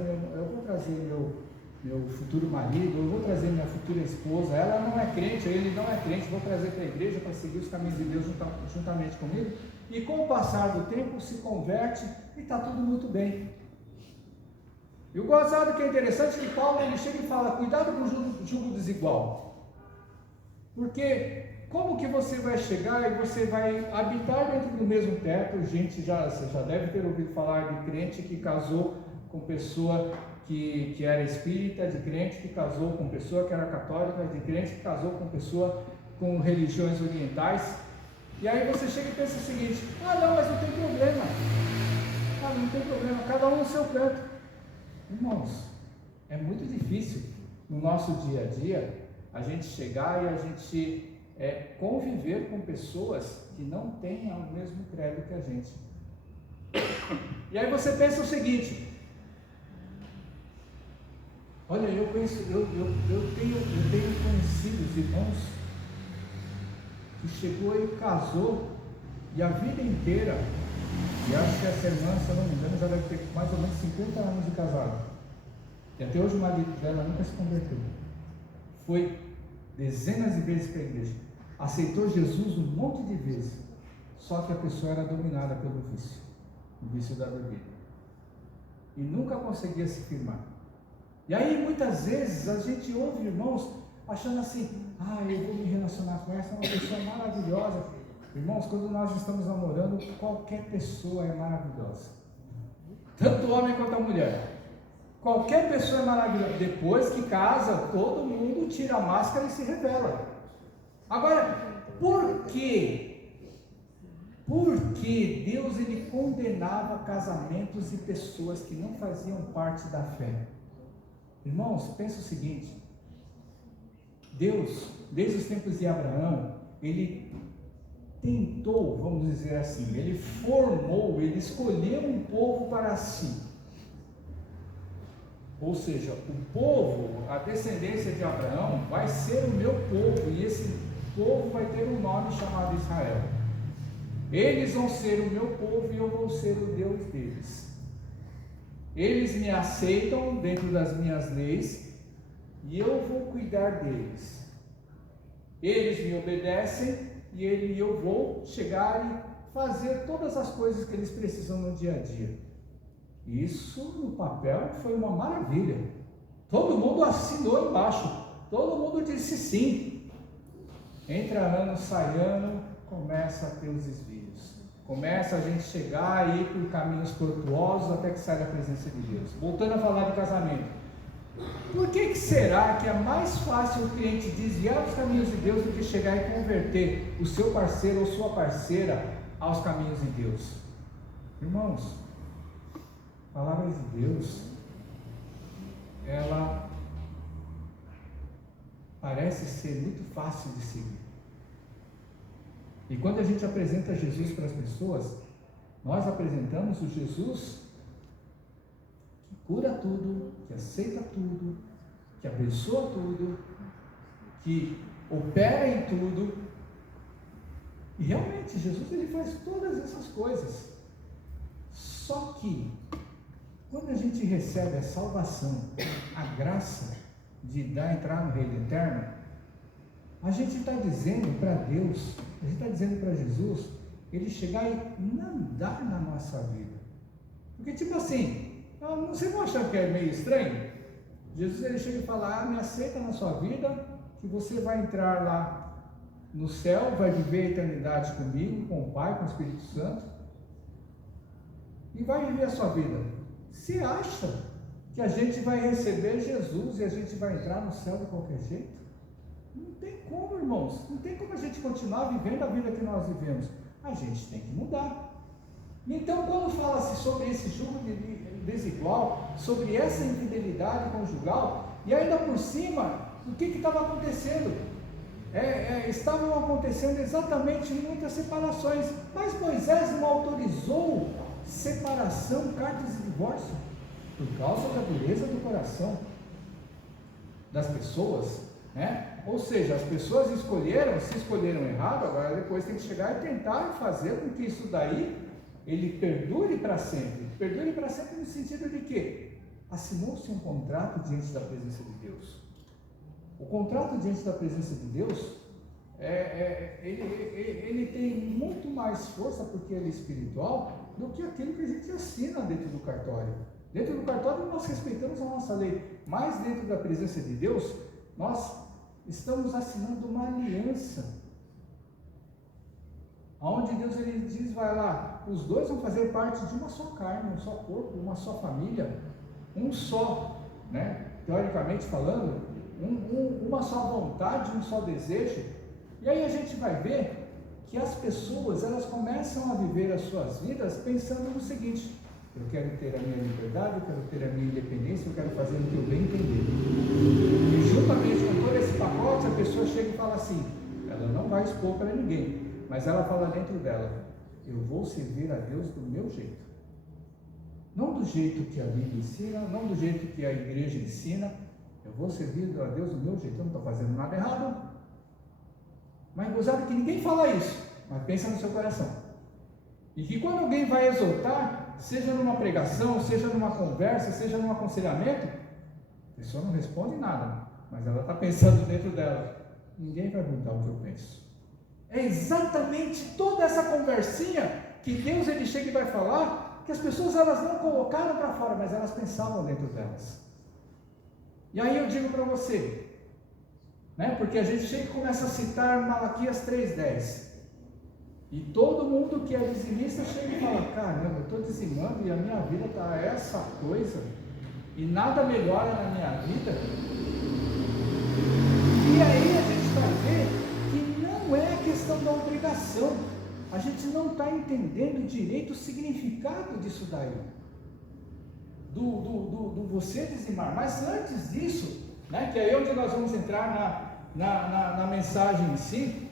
meu futuro marido, eu vou trazer minha futura esposa, ela não é crente, ele não é crente, vou trazer para a igreja para seguir os caminhos de Deus juntamente comigo, e com o passar do tempo se converte e está tudo muito bem. E o gozado que é interessante é que Paulo ele chega e fala: cuidado com o jugo desigual, porque como que você vai chegar e você vai habitar dentro do mesmo teto? Você já deve ter ouvido falar de crente que casou com pessoa que era espírita, de crente que casou com pessoa que era católica, de crente que casou com pessoa com religiões orientais. E aí você chega e pensa o seguinte: não, mas não tem problema. Não tem problema, cada um no seu canto. Irmãos, é muito difícil no nosso dia a dia a gente chegar e a gente conviver com pessoas que não têm o mesmo credo que a gente. E aí você pensa o seguinte: olha, eu tenho conhecidos irmãos que chegou e casou, e a vida inteira, e acho que essa irmã, se eu não me engano, já deve ter mais ou menos 50 anos de casado, e até hoje o marido dela nunca se converteu, foi dezenas de vezes para a igreja, aceitou Jesus um monte de vezes, só que a pessoa era dominada pelo vício, o vício da bebida, e nunca conseguia se firmar. E aí muitas vezes a gente ouve irmãos achando assim: eu vou me relacionar com essa, é uma pessoa maravilhosa. Irmãos, quando nós estamos namorando, qualquer pessoa é maravilhosa, tanto o homem quanto a mulher. Qualquer pessoa é maravilhosa. Depois que casa, todo mundo tira a máscara e se revela. Agora, por quê? Porque Deus ele condenava casamentos e pessoas que não faziam parte da fé. Irmãos, pensa o seguinte: Deus, desde os tempos de Abraão, ele tentou, vamos dizer assim, ele formou, ele escolheu um povo para si. Ou seja, o povo, a descendência de Abraão, vai ser o meu povo, e esse povo vai ter um nome chamado Israel. Eles vão ser o meu povo e eu vou ser o Deus deles. Eles me aceitam dentro das minhas leis e eu vou cuidar deles. Eles me obedecem e eu vou chegar e fazer todas as coisas que eles precisam no dia a dia. Isso no papel foi uma maravilha. Todo mundo assinou embaixo, todo mundo disse sim. Entra ano, sai ano, começa a ter os desvios. Começa a gente chegar e ir por caminhos tortuosos até que sai da presença de Deus. Voltando a falar de casamento. Por que será que é mais fácil o cliente desviar dos caminhos de Deus do que chegar e converter o seu parceiro ou sua parceira aos caminhos de Deus? Irmãos, a palavra de Deus, ela parece ser muito fácil de seguir. E quando a gente apresenta Jesus para as pessoas, nós apresentamos o Jesus que cura tudo, que aceita tudo, que abençoa tudo, que opera em tudo. E realmente Jesus ele faz todas essas coisas. Só que quando a gente recebe a salvação, a graça de entrar no reino eterno, a gente está dizendo para Deus, a gente está dizendo para Jesus, ele chegar e mandar na nossa vida. Porque tipo assim, você não acha que é meio estranho? Jesus ele chega e fala: me aceita na sua vida, que você vai entrar lá no céu, vai viver a eternidade comigo, com o Pai, com o Espírito Santo, e vai viver a sua vida. Você acha que a gente vai receber Jesus e a gente vai entrar no céu de qualquer jeito? Não tem como, irmãos. Não tem como a gente continuar vivendo a vida que nós vivemos. A gente tem que mudar. Então, quando fala-se sobre esse jugo desigual, sobre essa infidelidade conjugal, e ainda por cima, o que estava acontecendo? Estavam acontecendo exatamente muitas separações, mas Moisés não autorizou separação, cartas de divórcio, por causa da dureza do coração das pessoas, né? Ou seja, as pessoas se escolheram errado, agora depois tem que chegar e tentar fazer com que isso daí ele perdure para sempre. Perdure para sempre no sentido de que assinou-se um contrato diante da presença de Deus. O contrato diante da presença de Deus, ele tem muito mais força, porque ele é espiritual, do que aquilo que a gente assina dentro do cartório. Dentro do cartório nós respeitamos a nossa lei, mas dentro da presença de Deus, nós estamos assinando uma aliança, aonde Deus ele diz, vai lá, os dois vão fazer parte de uma só carne, um só corpo, uma só família, um só, né? Teoricamente falando, uma só vontade, um só desejo. E aí a gente vai ver que as pessoas, elas começam a viver as suas vidas pensando no seguinte: eu quero ter a minha liberdade, eu quero ter a minha independência, eu quero fazer o que eu bem entender. E juntamente com todo esse pacote, a pessoa chega e fala assim, ela não vai expor para ninguém, mas ela fala dentro dela, eu vou servir a Deus do meu jeito. Não do jeito que a Bíblia ensina, não do jeito que a igreja ensina, eu vou servir a Deus do meu jeito, eu não estou fazendo nada errado. Mas gozado que ninguém fala isso, mas pensa no seu coração. E que quando alguém vai exortar, seja numa pregação, seja numa conversa, seja num aconselhamento, a pessoa não responde nada, mas ela está pensando dentro dela, ninguém vai perguntar o que eu penso. É exatamente toda essa conversinha que Deus ele chega e vai falar, que as pessoas elas não colocaram para fora, mas elas pensavam dentro delas. E aí eu digo para você, né, porque a gente chega e começa a citar Malaquias 3:10, e todo mundo que é dizimista chega e fala, caramba, eu estou dizimando e a minha vida está essa coisa, e nada melhora na minha vida. E aí a gente vai ver que não é a questão da obrigação, a gente não está entendendo direito o significado disso daí, do você dizimar. Mas antes disso, né, que é aí onde nós vamos entrar na mensagem em si,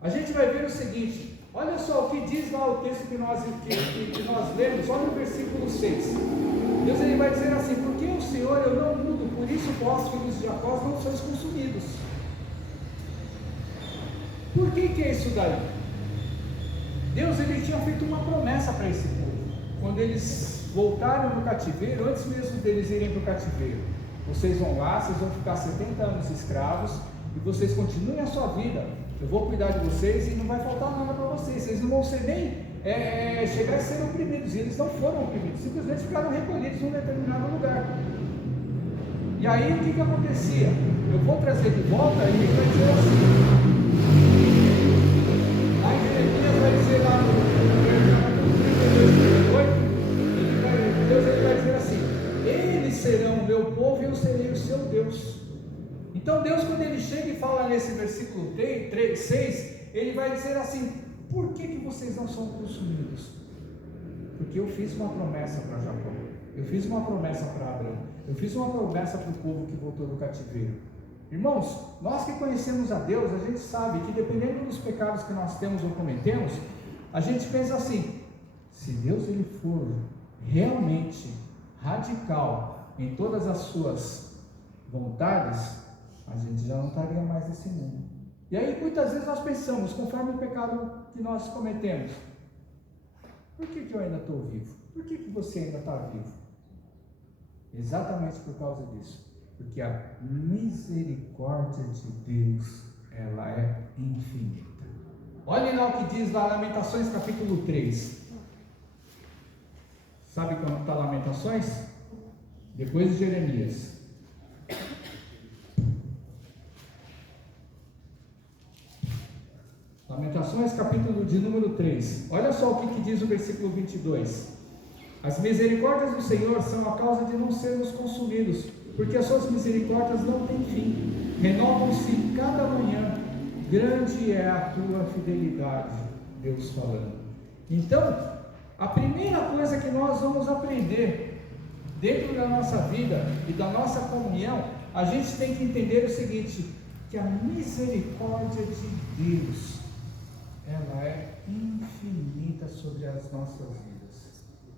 a gente vai ver o seguinte, olha só o que diz lá o texto que nós lemos, olha no versículo 6, Deus ele vai dizer assim, porque o Senhor eu não mudo, por isso vós, filhos de Jacó, não sois consumidos. Por que é isso daí? Deus ele tinha feito uma promessa para esse povo, quando eles voltaram no cativeiro, antes mesmo deles irem para o cativeiro, vocês vão lá, vocês vão ficar 70 anos escravos, e vocês continuem a sua vida, eu vou cuidar de vocês e não vai faltar nada para vocês, vocês não vão ser nem chegar a ser oprimidos, e eles não foram oprimidos, simplesmente ficaram recolhidos em um determinado lugar. E aí o que acontecia? Eu vou trazer de volta e ele vai dizer assim, lá em Jeremias vai dizer lá no capítulo 32, Deus ele vai dizer assim, eles serão o meu povo e eu serei o seu Deus. Então Deus, quando ele chega e fala nesse versículo 6, ele vai dizer assim, por que vocês não são consumidos? Porque eu fiz uma promessa para Jacó, eu fiz uma promessa para Abraão, eu fiz uma promessa para o povo que voltou do cativeiro. Irmãos, nós que conhecemos a Deus, a gente sabe que dependendo dos pecados que nós temos ou cometemos, a gente pensa assim, se Deus ele for realmente radical em todas as suas vontades, a gente já não estaria mais nesse mundo. E aí muitas vezes nós pensamos, conforme o pecado que nós cometemos, por que eu ainda estou vivo? Por que você ainda está vivo? Exatamente por causa disso, porque a misericórdia de Deus, ela é infinita. Olhem lá o que diz lá Lamentações capítulo 3. Sabe quando está Lamentações? Depois de de número 3. Olha só o que diz o versículo 22. As misericórdias do Senhor são a causa de não sermos consumidos, porque as suas misericórdias não têm fim, renovam-se cada manhã, grande é a tua fidelidade, Deus falando. Então, a primeira coisa que nós vamos aprender dentro da nossa vida e da nossa comunhão, a gente tem que entender o seguinte, que a misericórdia de Deus, ela é infinita sobre as nossas vidas.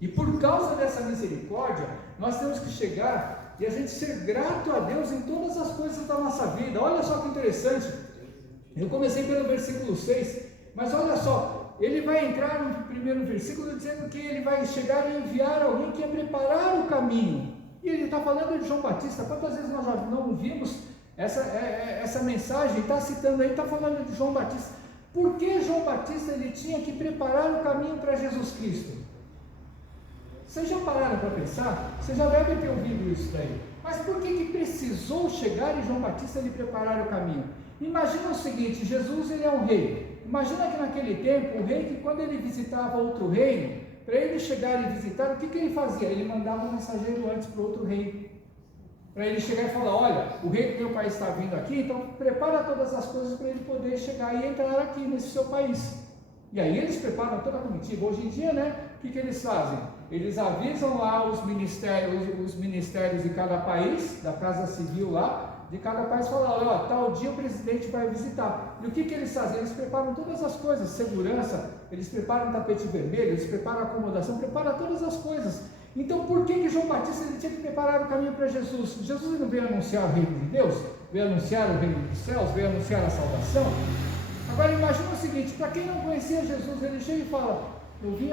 E por causa dessa misericórdia, nós temos que chegar e a gente ser grato a Deus em todas as coisas da nossa vida. Olha só que interessante, eu comecei pelo versículo 6, mas olha só, ele vai entrar no primeiro versículo dizendo que ele vai chegar e enviar alguém que ia preparar o caminho. E ele está falando de João Batista. Quantas vezes nós já não vimos essa mensagem? Está citando aí, está falando de João Batista. Por que João Batista ele tinha que preparar o caminho para Jesus Cristo? Vocês já pararam para pensar? Vocês já devem ter ouvido isso daí. Mas por que precisou chegar e João Batista ele preparar o caminho? Imagina o seguinte, Jesus ele é um rei. Imagina que naquele tempo, o rei que quando ele visitava outro reino, para ele chegar e visitar, o que ele fazia? Ele mandava um mensageiro antes para outro rei. Para ele chegar e falar, olha, o rei do meu país está vindo aqui, então prepara todas as coisas para ele poder chegar e entrar aqui nesse seu país. E aí eles preparam toda a comitiva. Hoje em dia, né, o que eles fazem? Eles avisam lá os ministérios de cada país, da Casa Civil lá, de cada país, falam, olha, tal dia o presidente vai visitar. E o que eles fazem? Eles preparam todas as coisas, segurança, eles preparam tapete vermelho, eles preparam acomodação, preparam todas as coisas. Então por que João Batista ele tinha que preparar o caminho para Jesus? Jesus não veio anunciar o reino de Deus, veio anunciar o reino dos céus, veio anunciar a salvação. Agora imagina o seguinte, para quem não conhecia Jesus, ele chega e fala, eu vim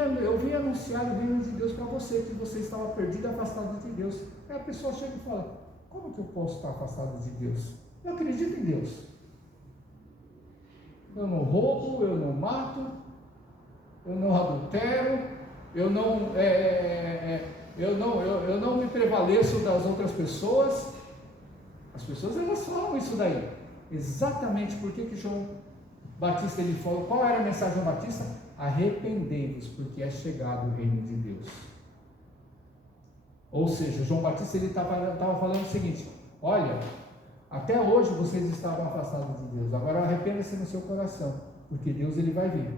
anunciar o reino de Deus para você, que você estava perdido, afastado de Deus. Aí a pessoa chega e fala, como que eu posso estar afastado de Deus? Eu acredito em Deus. Eu não roubo, eu não mato, eu não adultero, eu não me prevaleço das outras pessoas. As pessoas elas falam isso daí. Exatamente por que João Batista ele falou, qual era a mensagem de João Batista? Arrependei-vos, porque é chegado o reino de Deus. Ou seja, João Batista ele estava falando o seguinte, olha, até hoje vocês estavam afastados de Deus, agora arrependa-se no seu coração, porque Deus ele vai vir.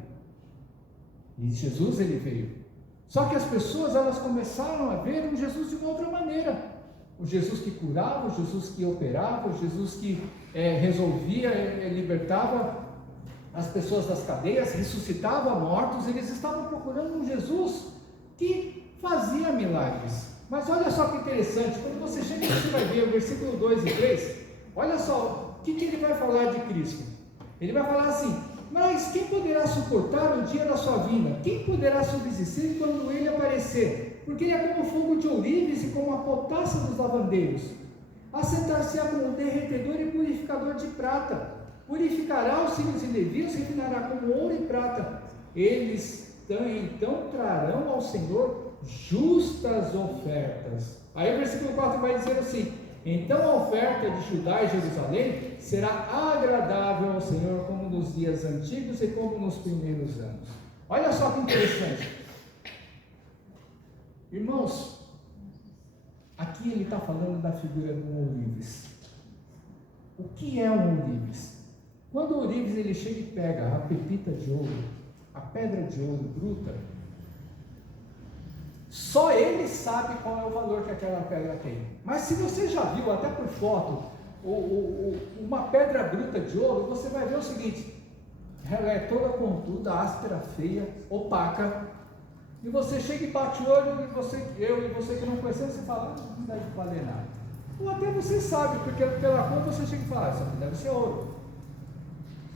E Jesus ele veio. Só que as pessoas elas começaram a ver um Jesus de uma outra maneira. O Jesus que curava, o Jesus que operava, o Jesus que resolvia, libertava as pessoas das cadeias, ressuscitava mortos. Eles estavam procurando um Jesus que fazia milagres. Mas olha só que interessante, quando você chega e você vai ver o versículo 2 e 3, olha só, o que ele vai falar de Cristo? Ele vai falar assim, mas quem poderá suportar o dia da sua vinda? Quem poderá subsistir quando ele aparecer? Porque ele é como fogo de ourives e como a potassa dos lavandeiros. Assentar-se-á como derretedor e purificador de prata. Purificará os filhos de Levi, os refinará como ouro e prata. Eles então trarão ao Senhor justas ofertas. Aí o versículo 4 vai dizer assim, então a oferta de Judá e Jerusalém será agradável ao Senhor como nos dias antigos e como nos primeiros anos. Olha só que interessante. Irmãos, aqui ele está falando da figura do ourives. O que é um ourives? Quando o ourives ele chega e pega a pepita de ouro, a pedra de ouro bruta, só ele sabe qual é o valor que aquela pedra tem. Mas se você já viu, até por foto, uma pedra bruta de ouro, você vai ver o seguinte, ela é toda pontuda, áspera, feia, opaca, e você chega e bate o olho, eu e você que não conhecemos, você fala, não deve valer nada. Ou até você sabe, porque pela cor você chega e fala, isso aqui deve ser ouro.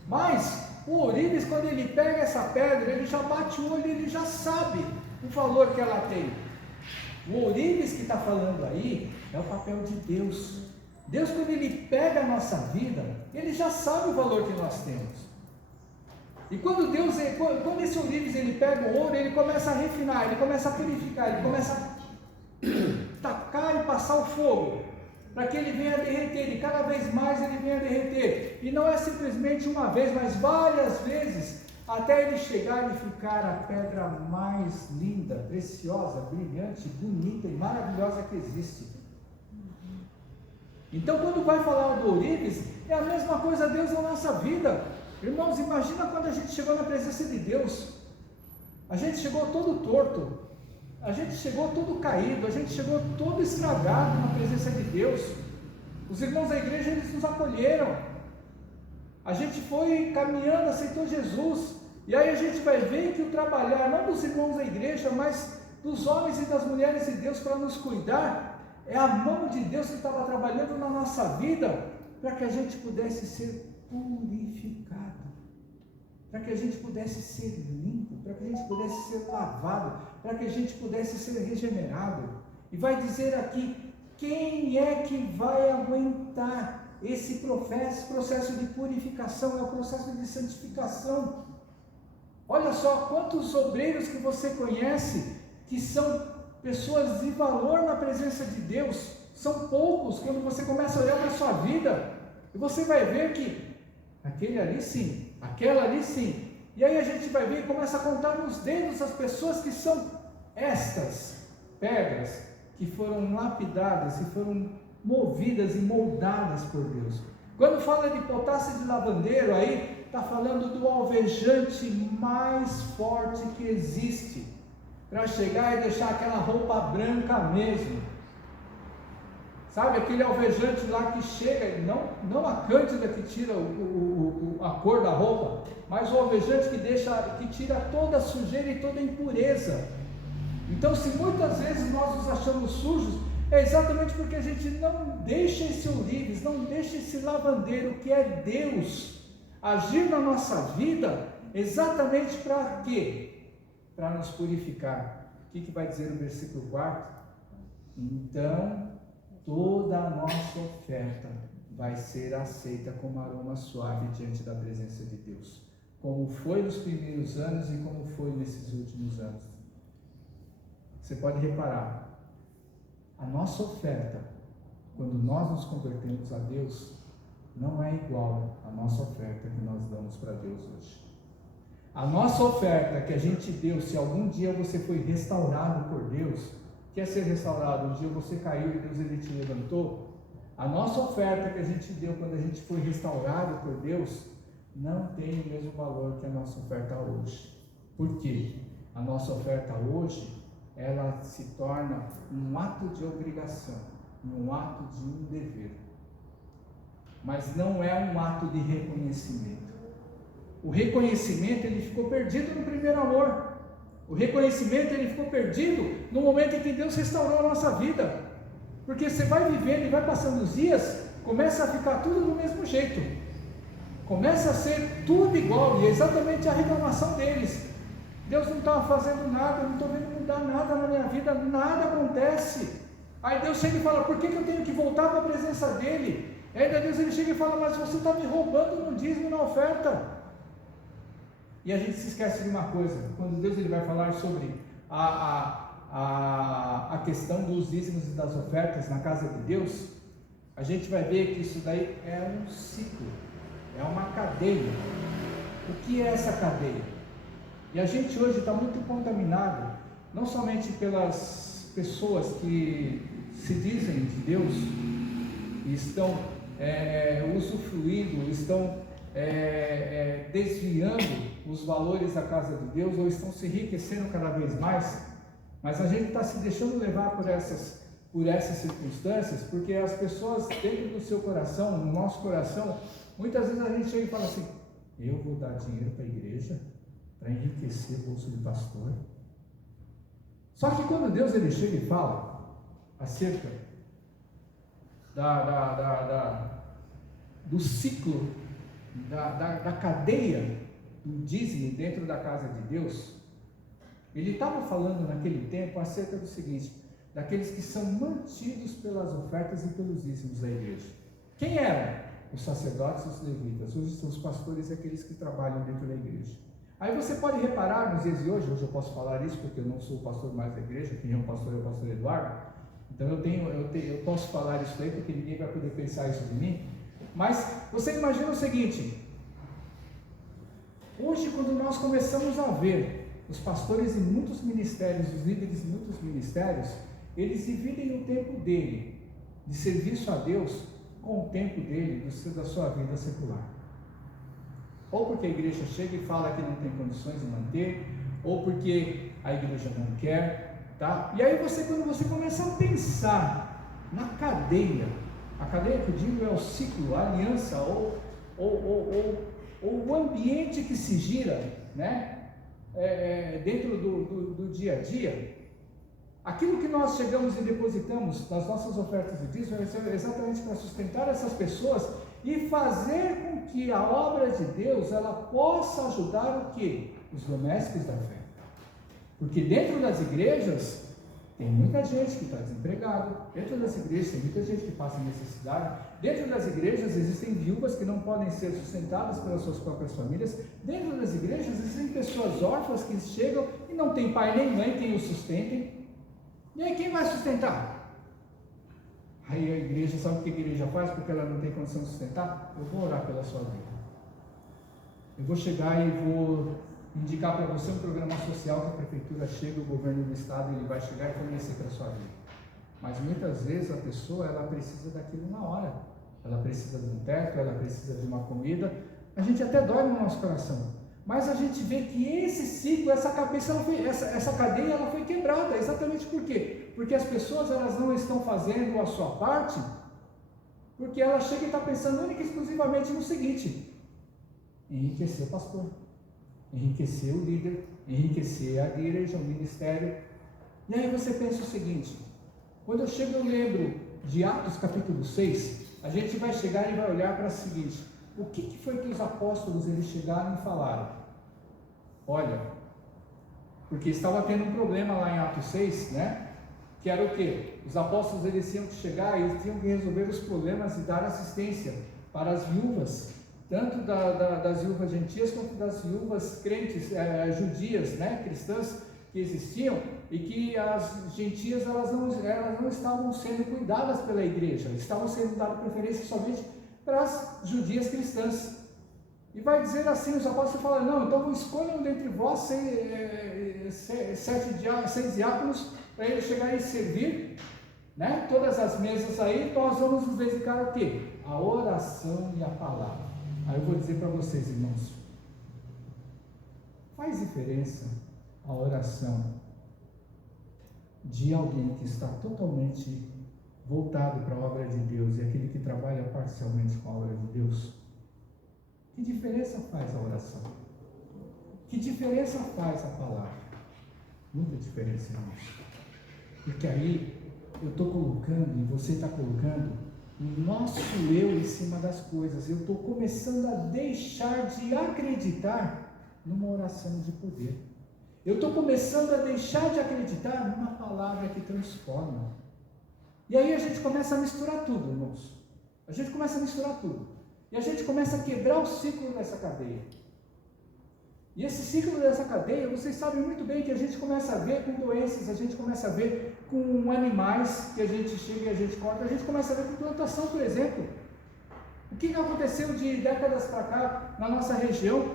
Mas o ourives, quando ele pega essa pedra, ele já bate o olho, ele já sabe o valor que ela tem. O ourives que está falando aí é o papel de Deus. Deus, quando ele pega a nossa vida, ele já sabe o valor que nós temos. E quando esse ourives ele pega o ouro, ele começa a refinar, ele começa a purificar, ele começa a tacar e passar o fogo, para que ele venha a derreter, e cada vez mais ele venha a derreter. E não é simplesmente uma vez, mas várias vezes, até ele chegar e ficar a pedra mais linda, preciosa, brilhante, bonita e maravilhosa que existe. Então, quando vai falar do ourives, é a mesma coisa Deus na nossa vida. Irmãos, imagina quando a gente chegou na presença de Deus. A gente chegou todo torto, a gente chegou todo caído, a gente chegou todo estragado na presença de Deus. Os irmãos da igreja, eles nos acolheram. A gente foi caminhando, aceitou Jesus. E aí a gente vai ver que o trabalhar, não dos irmãos da igreja, mas dos homens e das mulheres de Deus para nos cuidar, é a mão de Deus que estava trabalhando na nossa vida, para que a gente pudesse ser purificado, para que a gente pudesse ser limpo, para que a gente pudesse ser lavado, para que a gente pudesse ser regenerado. E vai dizer aqui, quem é que vai aguentar esse processo de purificação? É o processo de santificação. Olha só quantos obreiros que você conhece, que são pessoas de valor na presença de Deus. São poucos. Quando você começa a olhar para a sua vida, e você vai ver que aquele ali sim, aquela ali sim. E aí a gente vai ver e começa a contar nos dedos as pessoas que são estas pedras, que foram lapidadas, que foram movidas e moldadas por Deus. Quando fala de potássio de lavandeiro, aí está falando do alvejante mais forte que existe, para chegar e deixar aquela roupa branca mesmo. Sabe, aquele alvejante lá que chega, não a cândida que tira a cor da roupa, mas o alvejante que tira toda a sujeira e toda a impureza. Então, se muitas vezes nós nos achamos sujos, é exatamente porque a gente não deixa esse ourives, não deixa esse lavandeiro que é Deus agir na nossa vida, exatamente para quê? Para nos purificar. O que vai dizer no versículo 4? Então, toda a nossa oferta vai ser aceita como aroma suave diante da presença de Deus, como foi nos primeiros anos e como foi nesses últimos anos. Você pode reparar, a nossa oferta, quando nós nos convertemos a Deus, não é igual à nossa oferta que nós damos para Deus hoje. A nossa oferta que a gente deu, se algum dia você foi restaurado por Deus, quer ser restaurado, um dia você caiu e Deus ele te levantou, a nossa oferta que a gente deu quando a gente foi restaurado por Deus, não tem o mesmo valor que a nossa oferta hoje. Por quê? A nossa oferta hoje, ela se torna um ato de obrigação, um ato de um dever, mas não é um ato de reconhecimento. O reconhecimento ele ficou perdido no primeiro amor. O reconhecimento ele ficou perdido no momento em que Deus restaurou a nossa vida, porque você vai vivendo e vai passando os dias, começa a ficar tudo do mesmo jeito, começa a ser tudo igual, e é exatamente a reclamação deles. Deus não estava fazendo nada, não estou vendo mudar nada na minha vida, nada acontece. Aí Deus chega e fala, por que eu tenho que voltar para a presença dele? E aí Deus ele chega e fala, mas você está me roubando no dízimo e na oferta. E a gente se esquece de uma coisa, quando Deus ele vai falar sobre a questão dos dízimos e das ofertas na casa de Deus, a gente vai ver que isso daí é um ciclo, é uma cadeia. O que é essa cadeia? E a gente hoje está muito contaminado, não somente pelas pessoas que se dizem de Deus, e estão usufruindo, estão desviando os valores da casa de Deus, ou estão se enriquecendo cada vez mais, mas a gente está se deixando levar por essas circunstâncias, porque as pessoas dentro do seu coração, no nosso coração, muitas vezes a gente chega e fala assim, eu vou dar dinheiro para a igreja, para enriquecer o bolso do pastor. Só que quando Deus ele chega e fala acerca do ciclo, da cadeia do dízimo dentro da casa de Deus, ele estava falando naquele tempo acerca do seguinte, daqueles que são mantidos pelas ofertas e pelos dízimos da igreja. Quem eram? Os sacerdotes e os levitas. Hoje são os pastores e aqueles que trabalham dentro da igreja. Aí você pode reparar nos dias de hoje eu posso falar isso porque eu não sou o pastor mais da igreja, quem é o pastor Eduardo, então eu posso falar isso aí porque ninguém vai poder pensar isso de mim, mas você imagina o seguinte, Hoje, quando nós começamos a ver os pastores em muitos ministérios, os líderes em muitos ministérios, eles dividem o tempo dele de serviço a Deus com o tempo dele, da sua vida secular. Ou porque a igreja chega e fala que não tem condições de manter, ou porque a igreja não quer, tá? E aí quando você começa a pensar na cadeia, a cadeia que eu digo é o ciclo, a aliança, ou o ambiente que se gira, né? Dentro do dia a dia, aquilo que nós chegamos e depositamos nas nossas ofertas de dízimo é exatamente para sustentar essas pessoas e fazer com que a obra de Deus ela possa ajudar o quê? Os domésticos da fé. Porque dentro das igrejas tem muita gente que está desempregado, dentro das igrejas tem muita gente que passa necessidade, dentro das igrejas existem viúvas que não podem ser sustentadas pelas suas próprias famílias, dentro das igrejas existem pessoas órfãs que chegam e não tem pai nem mãe quem os sustentem. E aí quem vai sustentar? Aí a igreja, sabe o que a igreja faz? Porque ela não tem condição de sustentar? Eu vou orar pela sua vida. Eu vou chegar e vou indicar para você um programa social que a prefeitura chega, o governo do estado, ele vai chegar e fornecer para a sua vida. Mas muitas vezes a pessoa, ela precisa daquilo na hora. Ela precisa de um teto, ela precisa de uma comida. A gente até dói no nosso coração. Mas a gente vê que esse ciclo, essa cabeça, essa cadeia, ela foi quebrada. Exatamente por quê? Porque as pessoas, elas não estão fazendo a sua parte, porque ela chega e está pensando única e exclusivamente no seguinte: enriquecer o pastor, enriquecer o líder, enriquecer a igreja, o ministério. E aí você pensa o seguinte: quando eu chego, eu lembro de Atos capítulo 6, a gente vai chegar e vai olhar para o seguinte: o que foi que os apóstolos eles chegaram e falaram? Olha, porque estava tendo um problema lá em Atos 6, né? Que era o quê? Os apóstolos eles tinham que chegar e eles tinham que resolver os problemas e dar assistência para as viúvas, tanto das viúvas gentias quanto das viúvas crentes, judias, né? Cristãs que existiam, e que as gentias elas não estavam sendo cuidadas pela igreja, estavam sendo dadas preferência somente para as judias cristãs. E vai dizer assim, os apóstolos falam: não, então escolham dentre vós 6 diáconos para eles chegarem e servir, né? Todas as mesas aí, nós vamos nos dedicar ao quê? A oração e a palavra. Aí eu vou dizer para vocês, irmãos, faz diferença a oração de alguém que está totalmente voltado para a obra de Deus e aquele que trabalha parcialmente com a obra de Deus? Que diferença faz a oração? Que diferença faz a palavra? Muita diferença, irmãos. Porque aí eu estou colocando, e você está colocando, o nosso eu em cima das coisas. Eu estou começando a deixar de acreditar numa oração de poder. Eu estou começando a deixar de acreditar numa palavra que transforma. E aí a gente começa a misturar tudo, irmãos. A gente começa a misturar tudo. E a gente começa a quebrar o ciclo dessa cadeia. E esse ciclo dessa cadeia, vocês sabem muito bem que a gente começa a ver com doenças, a gente começa a ver com animais que a gente chega e a gente corta, a gente começa a ver com plantação, por exemplo. O que aconteceu de décadas para cá na nossa região?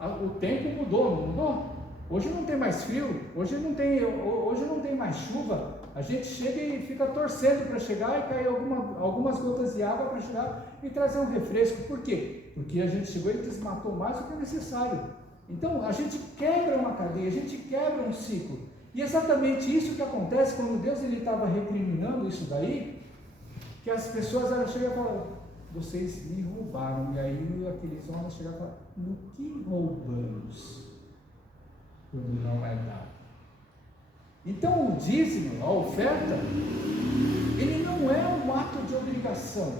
O tempo mudou, não mudou? Hoje não tem mais frio, hoje não tem mais chuva. A gente chega e fica torcendo para chegar e cair algumas gotas de água para chegar e trazer um refresco. Por quê? Porque a gente chegou e desmatou mais do que é necessário. Então a gente quebra uma cadeia, a gente quebra um ciclo. E exatamente isso que acontece quando Deus estava recriminando isso daí, que as pessoas elas chegam e falam: vocês me roubaram. E aí aqueles homens chegam e falam: no que roubamos? Quando não é dado. Então o dízimo, a oferta, ele não é um ato de obrigação,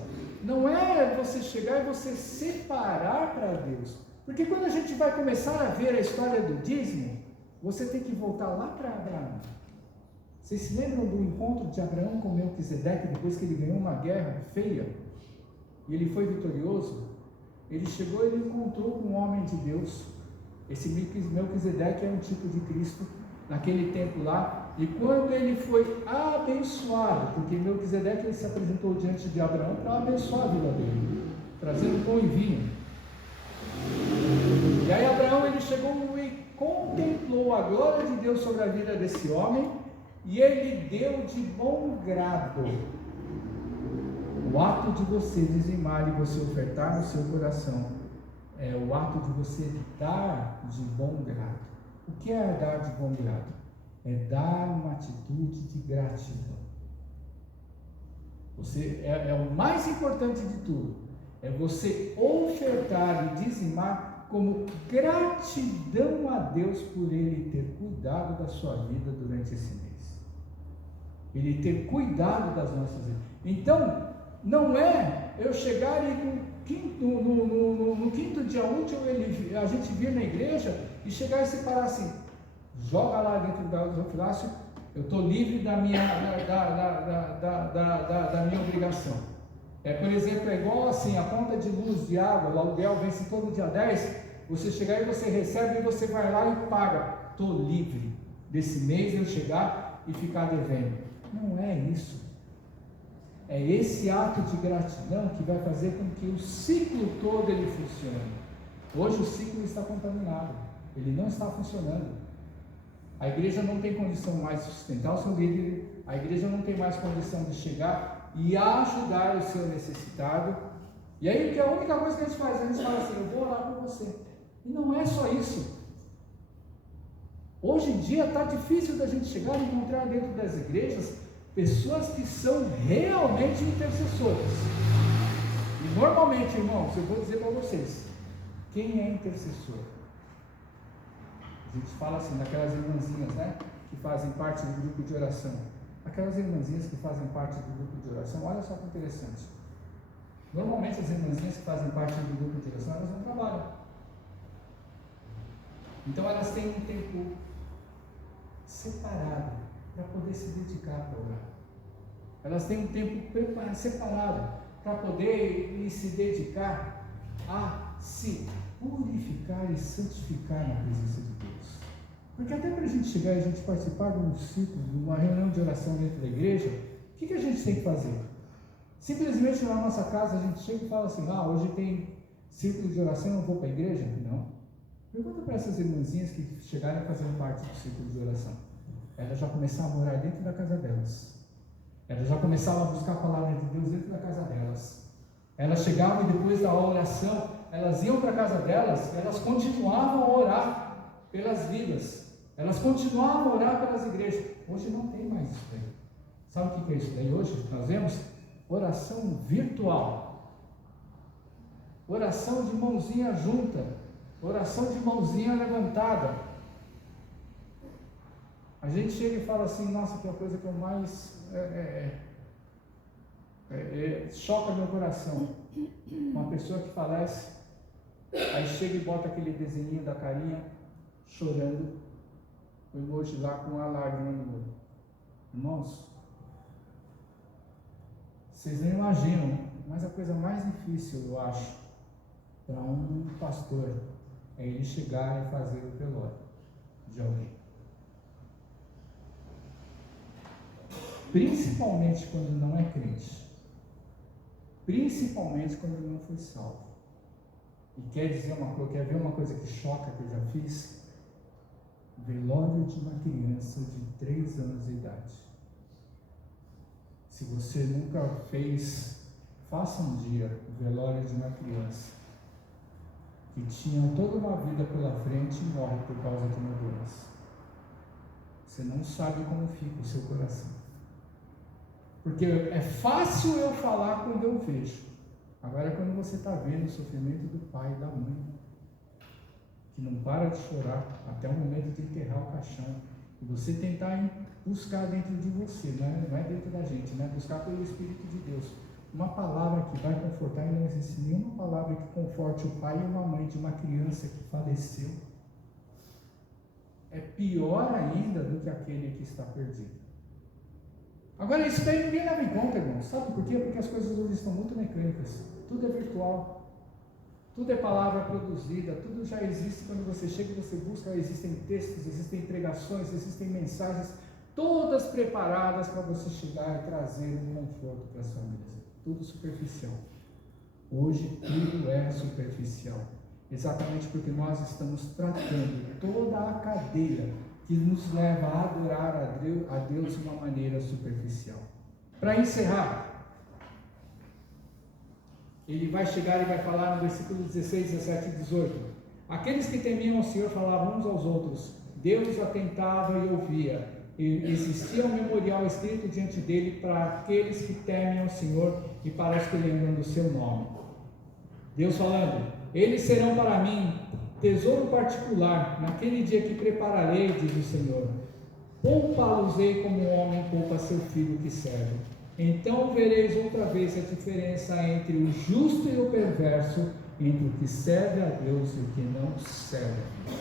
não é você chegar e você separar para Deus, porque quando a gente vai começar a ver a história do dízimo, você tem que voltar lá para Abraão. Vocês se lembram do encontro de Abraão com Melquisedeque, depois que ele ganhou uma guerra feia, e ele foi vitorioso? Ele chegou e ele encontrou com um homem de Deus. Esse Melquisedeque é um tipo de Cristo, naquele tempo lá, e quando ele foi abençoado, porque Melquisedeque ele se apresentou diante de Abraão para abençoar a vida dele, trazendo pão e vinho. E aí Abraão, ele chegou e contemplou a glória de Deus sobre a vida desse homem, e ele deu de bom grado. O ato de você dizimar e você ofertar no seu coração é o ato de você dar de bom grado. O que é dar de bom grado? É dar uma atitude de gratidão. É o mais importante de tudo. É você ofertar e dizimar como gratidão a Deus por Ele ter cuidado da sua vida durante esse mês. Ele ter cuidado das nossas vidas. Então, não é eu chegar e no quinto dia útil a gente vir na igreja e chegar e separar assim, joga lá dentro do gasofilácio, eu estou livre da minha obrigação. Por exemplo, é igual assim, a conta de luz, de água, o aluguel vence todo dia 10, você chegar e você recebe e você vai lá e paga. Estou livre desse mês eu chegar e ficar devendo. Não é isso. É esse ato de gratidão que vai fazer com que o ciclo todo ele funcione. Hoje o ciclo está contaminado, ele não está funcionando. A igreja não tem condição mais de sustentar o seu líder, a igreja não tem mais condição de chegar e ajudar o seu necessitado. E aí que a única coisa que a gente faz, a gente fala assim, eu vou orar por você. E não é só isso. Hoje em dia está difícil da gente chegar e encontrar dentro das igrejas pessoas que são realmente intercessoras. E normalmente, irmãos, eu vou dizer para vocês, quem é intercessor? A gente fala assim, daquelas irmãzinhas, né, que fazem parte do grupo de oração. Aquelas irmãzinhas que fazem parte do grupo de oração, olha só que interessante. Normalmente as irmãzinhas que fazem parte do grupo de oração, elas não trabalham. Então elas têm um tempo separado para poder se dedicar para orar. Elas têm um tempo separado para poder se dedicar a se purificar e santificar na presença de Deus. Porque até para a gente chegar e a gente participar de um ciclo, de uma reunião de oração dentro da igreja, o que a gente tem que fazer? Simplesmente na nossa casa a gente chega e fala assim, hoje tem círculo de oração, eu não vou para a igreja? Não. Pergunta para essas irmãzinhas que chegaram a fazer parte do círculo de oração. Elas já começaram a morar dentro da casa delas. Elas já começavam a buscar a palavra de Deus dentro da casa delas. Elas chegavam e depois da oração, elas iam para a casa delas, elas continuavam a orar pelas vidas. Elas continuavam a orar pelas igrejas. Hoje não tem mais isso daí. Sabe o que é isso daí hoje? Nós vemos oração virtual. Oração de mãozinha junta. Oração de mãozinha levantada. A gente chega e fala assim, nossa, que é a coisa que eu mais choca meu coração. Uma pessoa que falece, aí chega e bota aquele desenho da carinha, chorando, o emoji lá com a lágrima no olho. Irmãos, vocês não imaginam, mas a coisa mais difícil, eu acho, para um pastor, é ele chegar e fazer o velório de alguém. Principalmente quando não é crente. Principalmente quando não foi salvo. E quer ver uma coisa que choca, que eu já fiz? Velório de uma criança de 3 anos de idade. Se você nunca fez, faça um dia o velório de uma criança que tinha toda uma vida pela frente e morre por causa de uma doença. Você não sabe como fica o seu coração. Porque é fácil eu falar quando eu vejo. Agora quando você está vendo o sofrimento do pai e da mãe, que não para de chorar até o momento de enterrar o caixão, e você tentar buscar dentro de você, não é dentro da gente, né? Buscar pelo Espírito de Deus, uma palavra que vai confortar, e não existe nenhuma palavra que conforte o pai e uma mãe de uma criança que faleceu. É pior ainda do que aquele que está perdido. Agora, isso daí ninguém leva em conta, irmão. Sabe por quê? Porque as coisas hoje estão muito mecânicas. Tudo é virtual. Tudo é palavra produzida. Tudo já existe quando você chega e você busca. Existem textos, existem pregações, existem mensagens, todas preparadas para você chegar e trazer um conforto para a sua vida. Tudo superficial. Hoje tudo é superficial. exatamente porque nós estamos tratando toda a cadeia que nos leva a adorar a Deus de uma maneira superficial. Para encerrar, ele vai chegar e vai falar no versículo 16, 17 e 18: aqueles que temiam ao Senhor falavam uns aos outros, Deus atentava e ouvia, e existia um memorial escrito diante dele para aqueles que temem ao Senhor e para os que lembram do seu nome. Deus falando: eles serão para mim tesouro particular, naquele dia que prepararei, diz o Senhor. Poupa-los-ei como um homem poupa seu filho que serve. Então vereis outra vez a diferença entre o justo e o perverso, entre o que serve a Deus e o que não serve a Deus.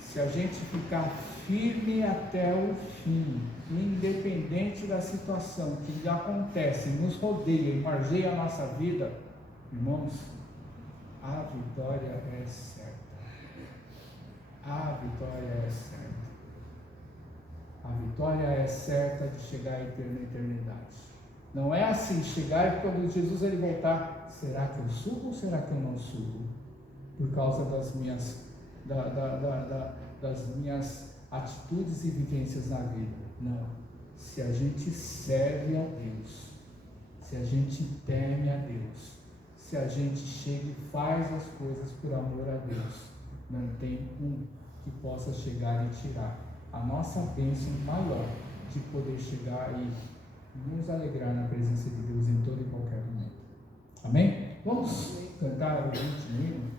Se a gente ficar firme até o fim, independente da situação que acontece, nos rodeia e margeia a nossa vida, irmãos, a vitória é certa. A vitória é certa. A vitória é certa de chegar à eternidade. Não é assim, chegar e quando Jesus ele voltar, será que eu subo ou será que eu não subo? Por causa das minhas atitudes e vivências na vida. Não. Se a gente serve a Deus, se a gente teme a Deus, se a gente chega e faz as coisas por amor a Deus, não tem um que possa chegar e tirar a nossa bênção maior de poder chegar e nos alegrar na presença de Deus em todo e qualquer momento. Amém? Vamos cantar o último hino?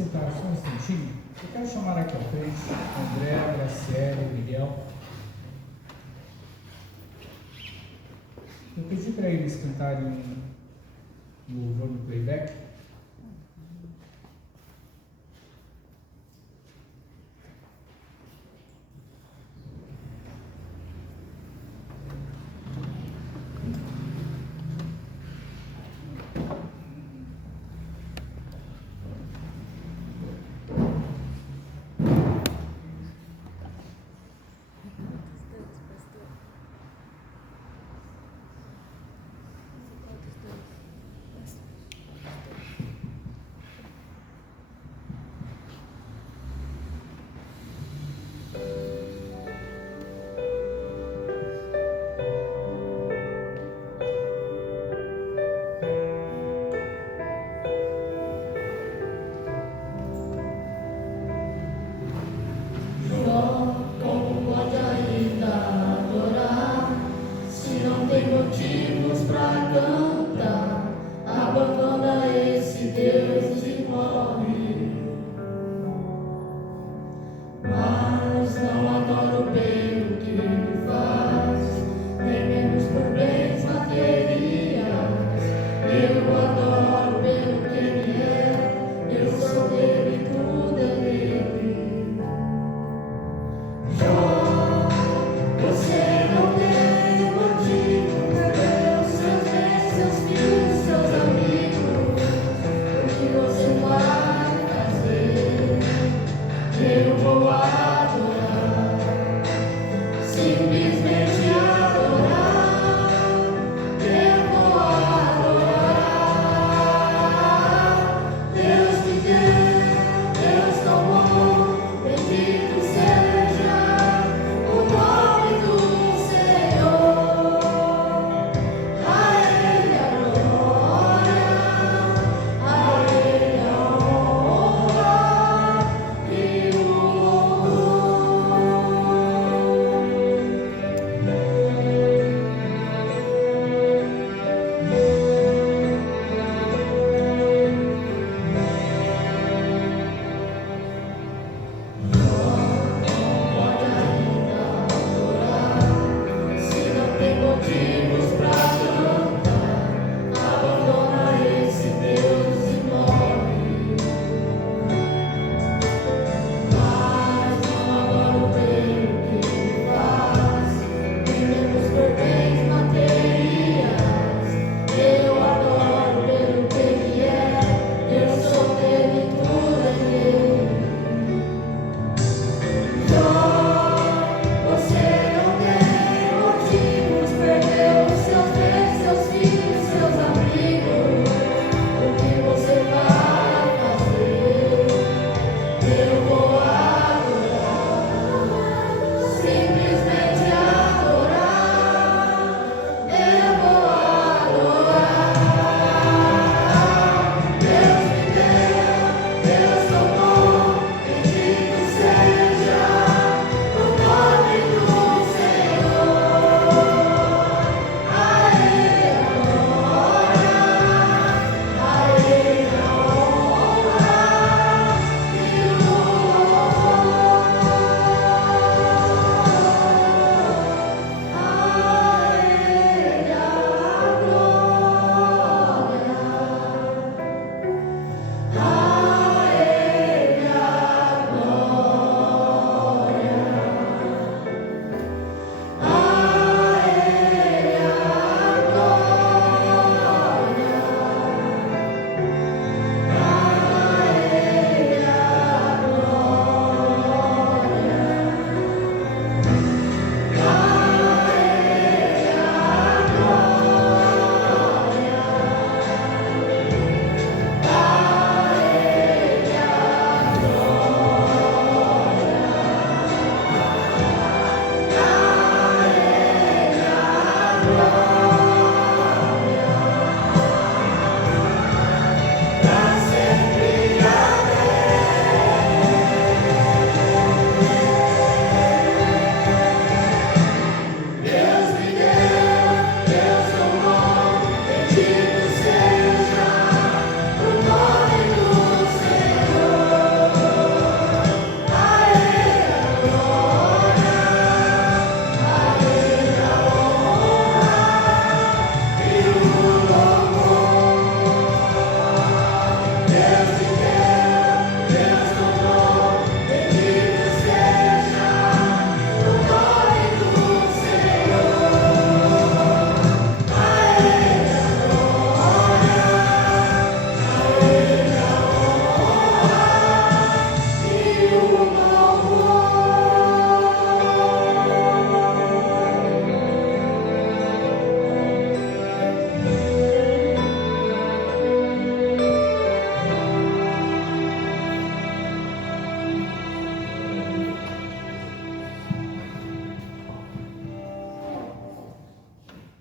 sentar só um instantinho, eu quero chamar aqui à frente André, Graciele, Miguel. Eu pedi para eles cantarem um louvor no playback.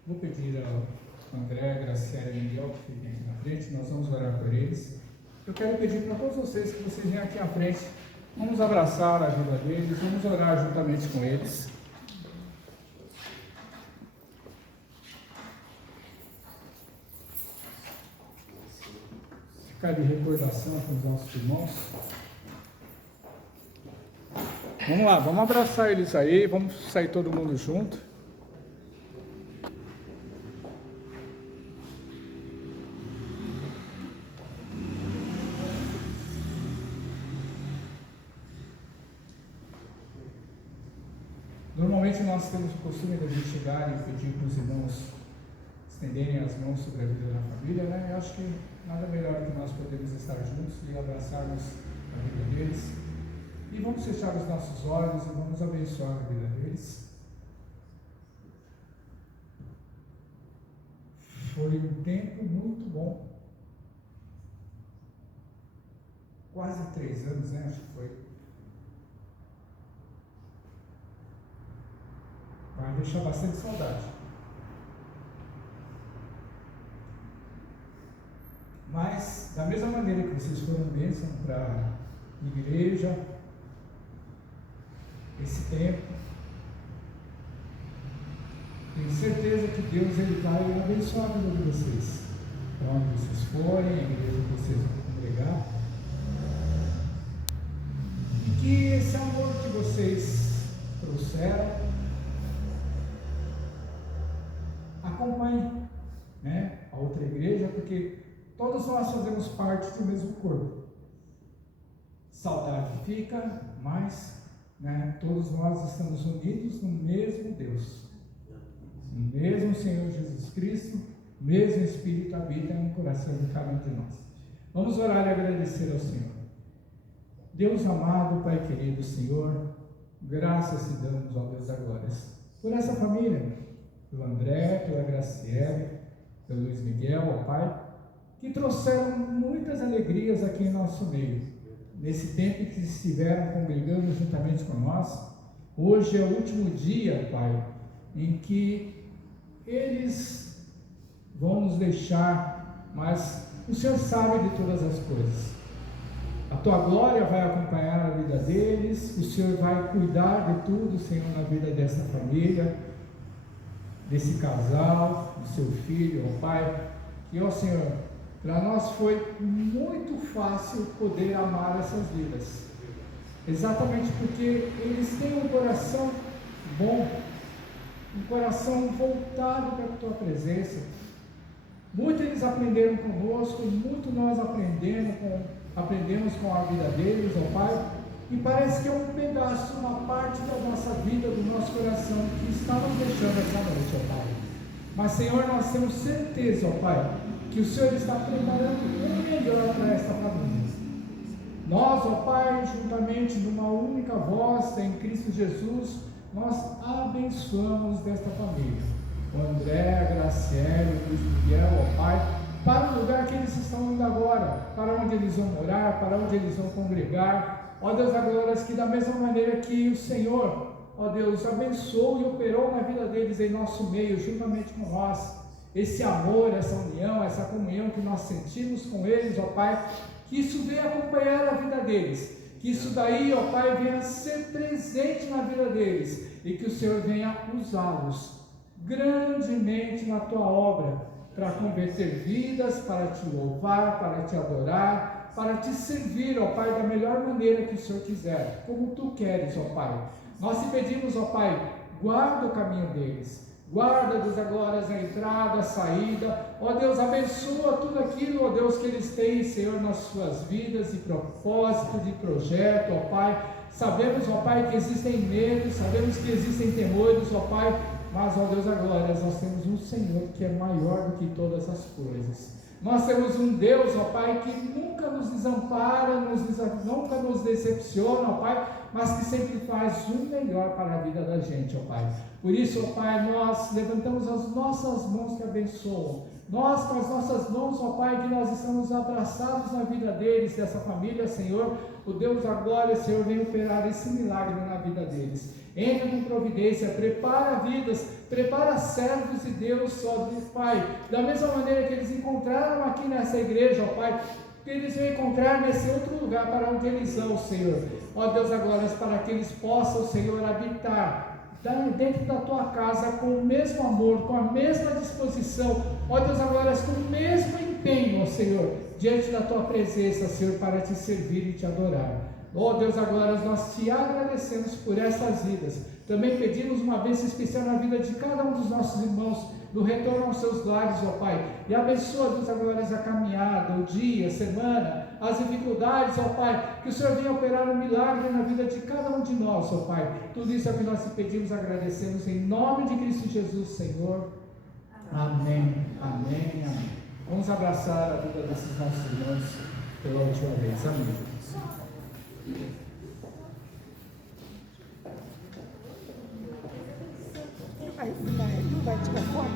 Vou pedir ao André, Graciela e Miguel que fiquem aqui na frente, nós vamos orar por eles. Eu quero pedir para todos vocês que vocês venham aqui à frente, vamos abraçar a vida deles, vamos orar juntamente com eles. Ficar de recordação com os nossos irmãos. Vamos lá, vamos abraçar eles aí, vamos sair todo mundo junto. Normalmente nós temos o costume de a gente chegar e pedir para os irmãos estenderem as mãos sobre a vida da família, né? Eu acho que nada melhor que nós podermos estar juntos e abraçarmos a vida deles. E vamos fechar os nossos olhos e vamos abençoar a vida deles. Foi um tempo muito bom. Quase 3 anos, né? Acho que foi. Vai deixar bastante saudade. Mas, da mesma maneira que vocês foram bênção para a igreja, esse tempo, tenho certeza que Deus ele vai abençoar a vida de vocês. Para onde vocês forem, a igreja que vocês vão congregar. E que esse amor que vocês trouxeram acompanhe, né, a outra igreja, porque todos nós fazemos parte do mesmo corpo. Saudade fica, mas, né, todos nós estamos unidos no mesmo Deus, no mesmo Senhor Jesus Cristo, o mesmo Espírito habita no coração de cada um de nós. Vamos orar e agradecer ao Senhor. Deus amado, Pai querido, Senhor, graças te damos, ó Deus da glória, por essa família, pelo André, pela Graciela, pelo Luiz Miguel, ó Pai, que trouxeram muitas alegrias aqui em nosso meio, nesse tempo que estiveram congregando juntamente com nós. Hoje é o último dia, Pai, em que eles vão nos deixar, mas o Senhor sabe de todas as coisas. A Tua glória vai acompanhar a vida deles, o Senhor vai cuidar de tudo, Senhor, na vida dessa família, desse casal, do seu filho, ó Pai, que, ó Senhor, para nós foi muito fácil poder amar essas vidas, exatamente porque eles têm um coração bom, um coração voltado para a Tua presença. Muito eles aprenderam conosco, muito nós aprendemos com a vida deles, ó Pai, e parece que é um pedaço, uma parte da nossa vida, do nosso coração, que está nos deixando essa noite, ó Pai. Mas, Senhor, nós temos certeza, ó Pai, que o Senhor está preparando o melhor para esta família. Nós, ó Pai, juntamente numa única voz, em Cristo Jesus, nós abençoamos desta família. O André, a Graciela, o Luiz Miguel, ó Pai, para o lugar que eles estão indo agora, para onde eles vão morar, para onde eles vão congregar. Ó Deus da glória, que da mesma maneira que o Senhor, ó Deus, abençoou e operou na vida deles em nosso meio, juntamente com nós, esse amor, essa união, essa comunhão que nós sentimos com eles, ó Pai, que isso venha acompanhar a vida deles, que isso daí, ó Pai, venha ser presente na vida deles, e que o Senhor venha usá-los grandemente na Tua obra, para converter vidas, para Te louvar, para Te adorar, para Te servir, ó Pai, da melhor maneira que o Senhor quiser, como Tu queres, ó Pai. Nós Te pedimos, ó Pai, guarda o caminho deles, guarda, Deus da glória, a entrada, a saída, ó Deus, abençoa tudo aquilo, ó Deus, que eles têm, Senhor, nas suas vidas, de propósito, de projeto, ó Pai. Sabemos, ó Pai, que existem medos, sabemos que existem temores, ó Pai, mas, ó Deus da glória, nós temos um Senhor que é maior do que todas as coisas. Nós temos um Deus, ó Pai, que nunca nos desampara, nunca nos decepciona, ó Pai, mas que sempre faz o melhor para a vida da gente, ó Pai. Por isso, ó Pai, nós levantamos as nossas mãos que abençoam. Nós, com as nossas mãos, ó Pai, que nós estamos abraçados na vida deles, dessa família, Senhor. O Deus agora, Senhor, vem operar esse milagre na vida deles. Entra com providência, prepara vidas, prepara servos de Deus, ó Deus, Pai. Da mesma maneira que eles encontraram aqui nessa igreja, ó Pai, que eles vão encontrar nesse outro lugar para onde eles vão, Senhor. Ó Deus, agora, para que eles possam, Senhor, habitar dentro da tua casa com o mesmo amor, com a mesma disposição, ó Deus, agora com o mesmo empenho, ó Senhor, diante da tua presença, Senhor, para te servir e te adorar. Ó Deus, agora nós te agradecemos por essas vidas. Também pedimos uma bênção especial na vida de cada um dos nossos irmãos, no retorno aos seus lares, ó Pai, e abençoa, Deus, agora a caminhada, o dia, a semana, as dificuldades, ó Pai, que o Senhor venha operar um milagre na vida de cada um de nós, ó Pai. Tudo isso é o que nós te pedimos, agradecemos em nome de Cristo Jesus, Senhor. Amém, amém, amém. Vamos abraçar a vida desses nossos irmãos pela última vez, amém. Não vai tirar fora?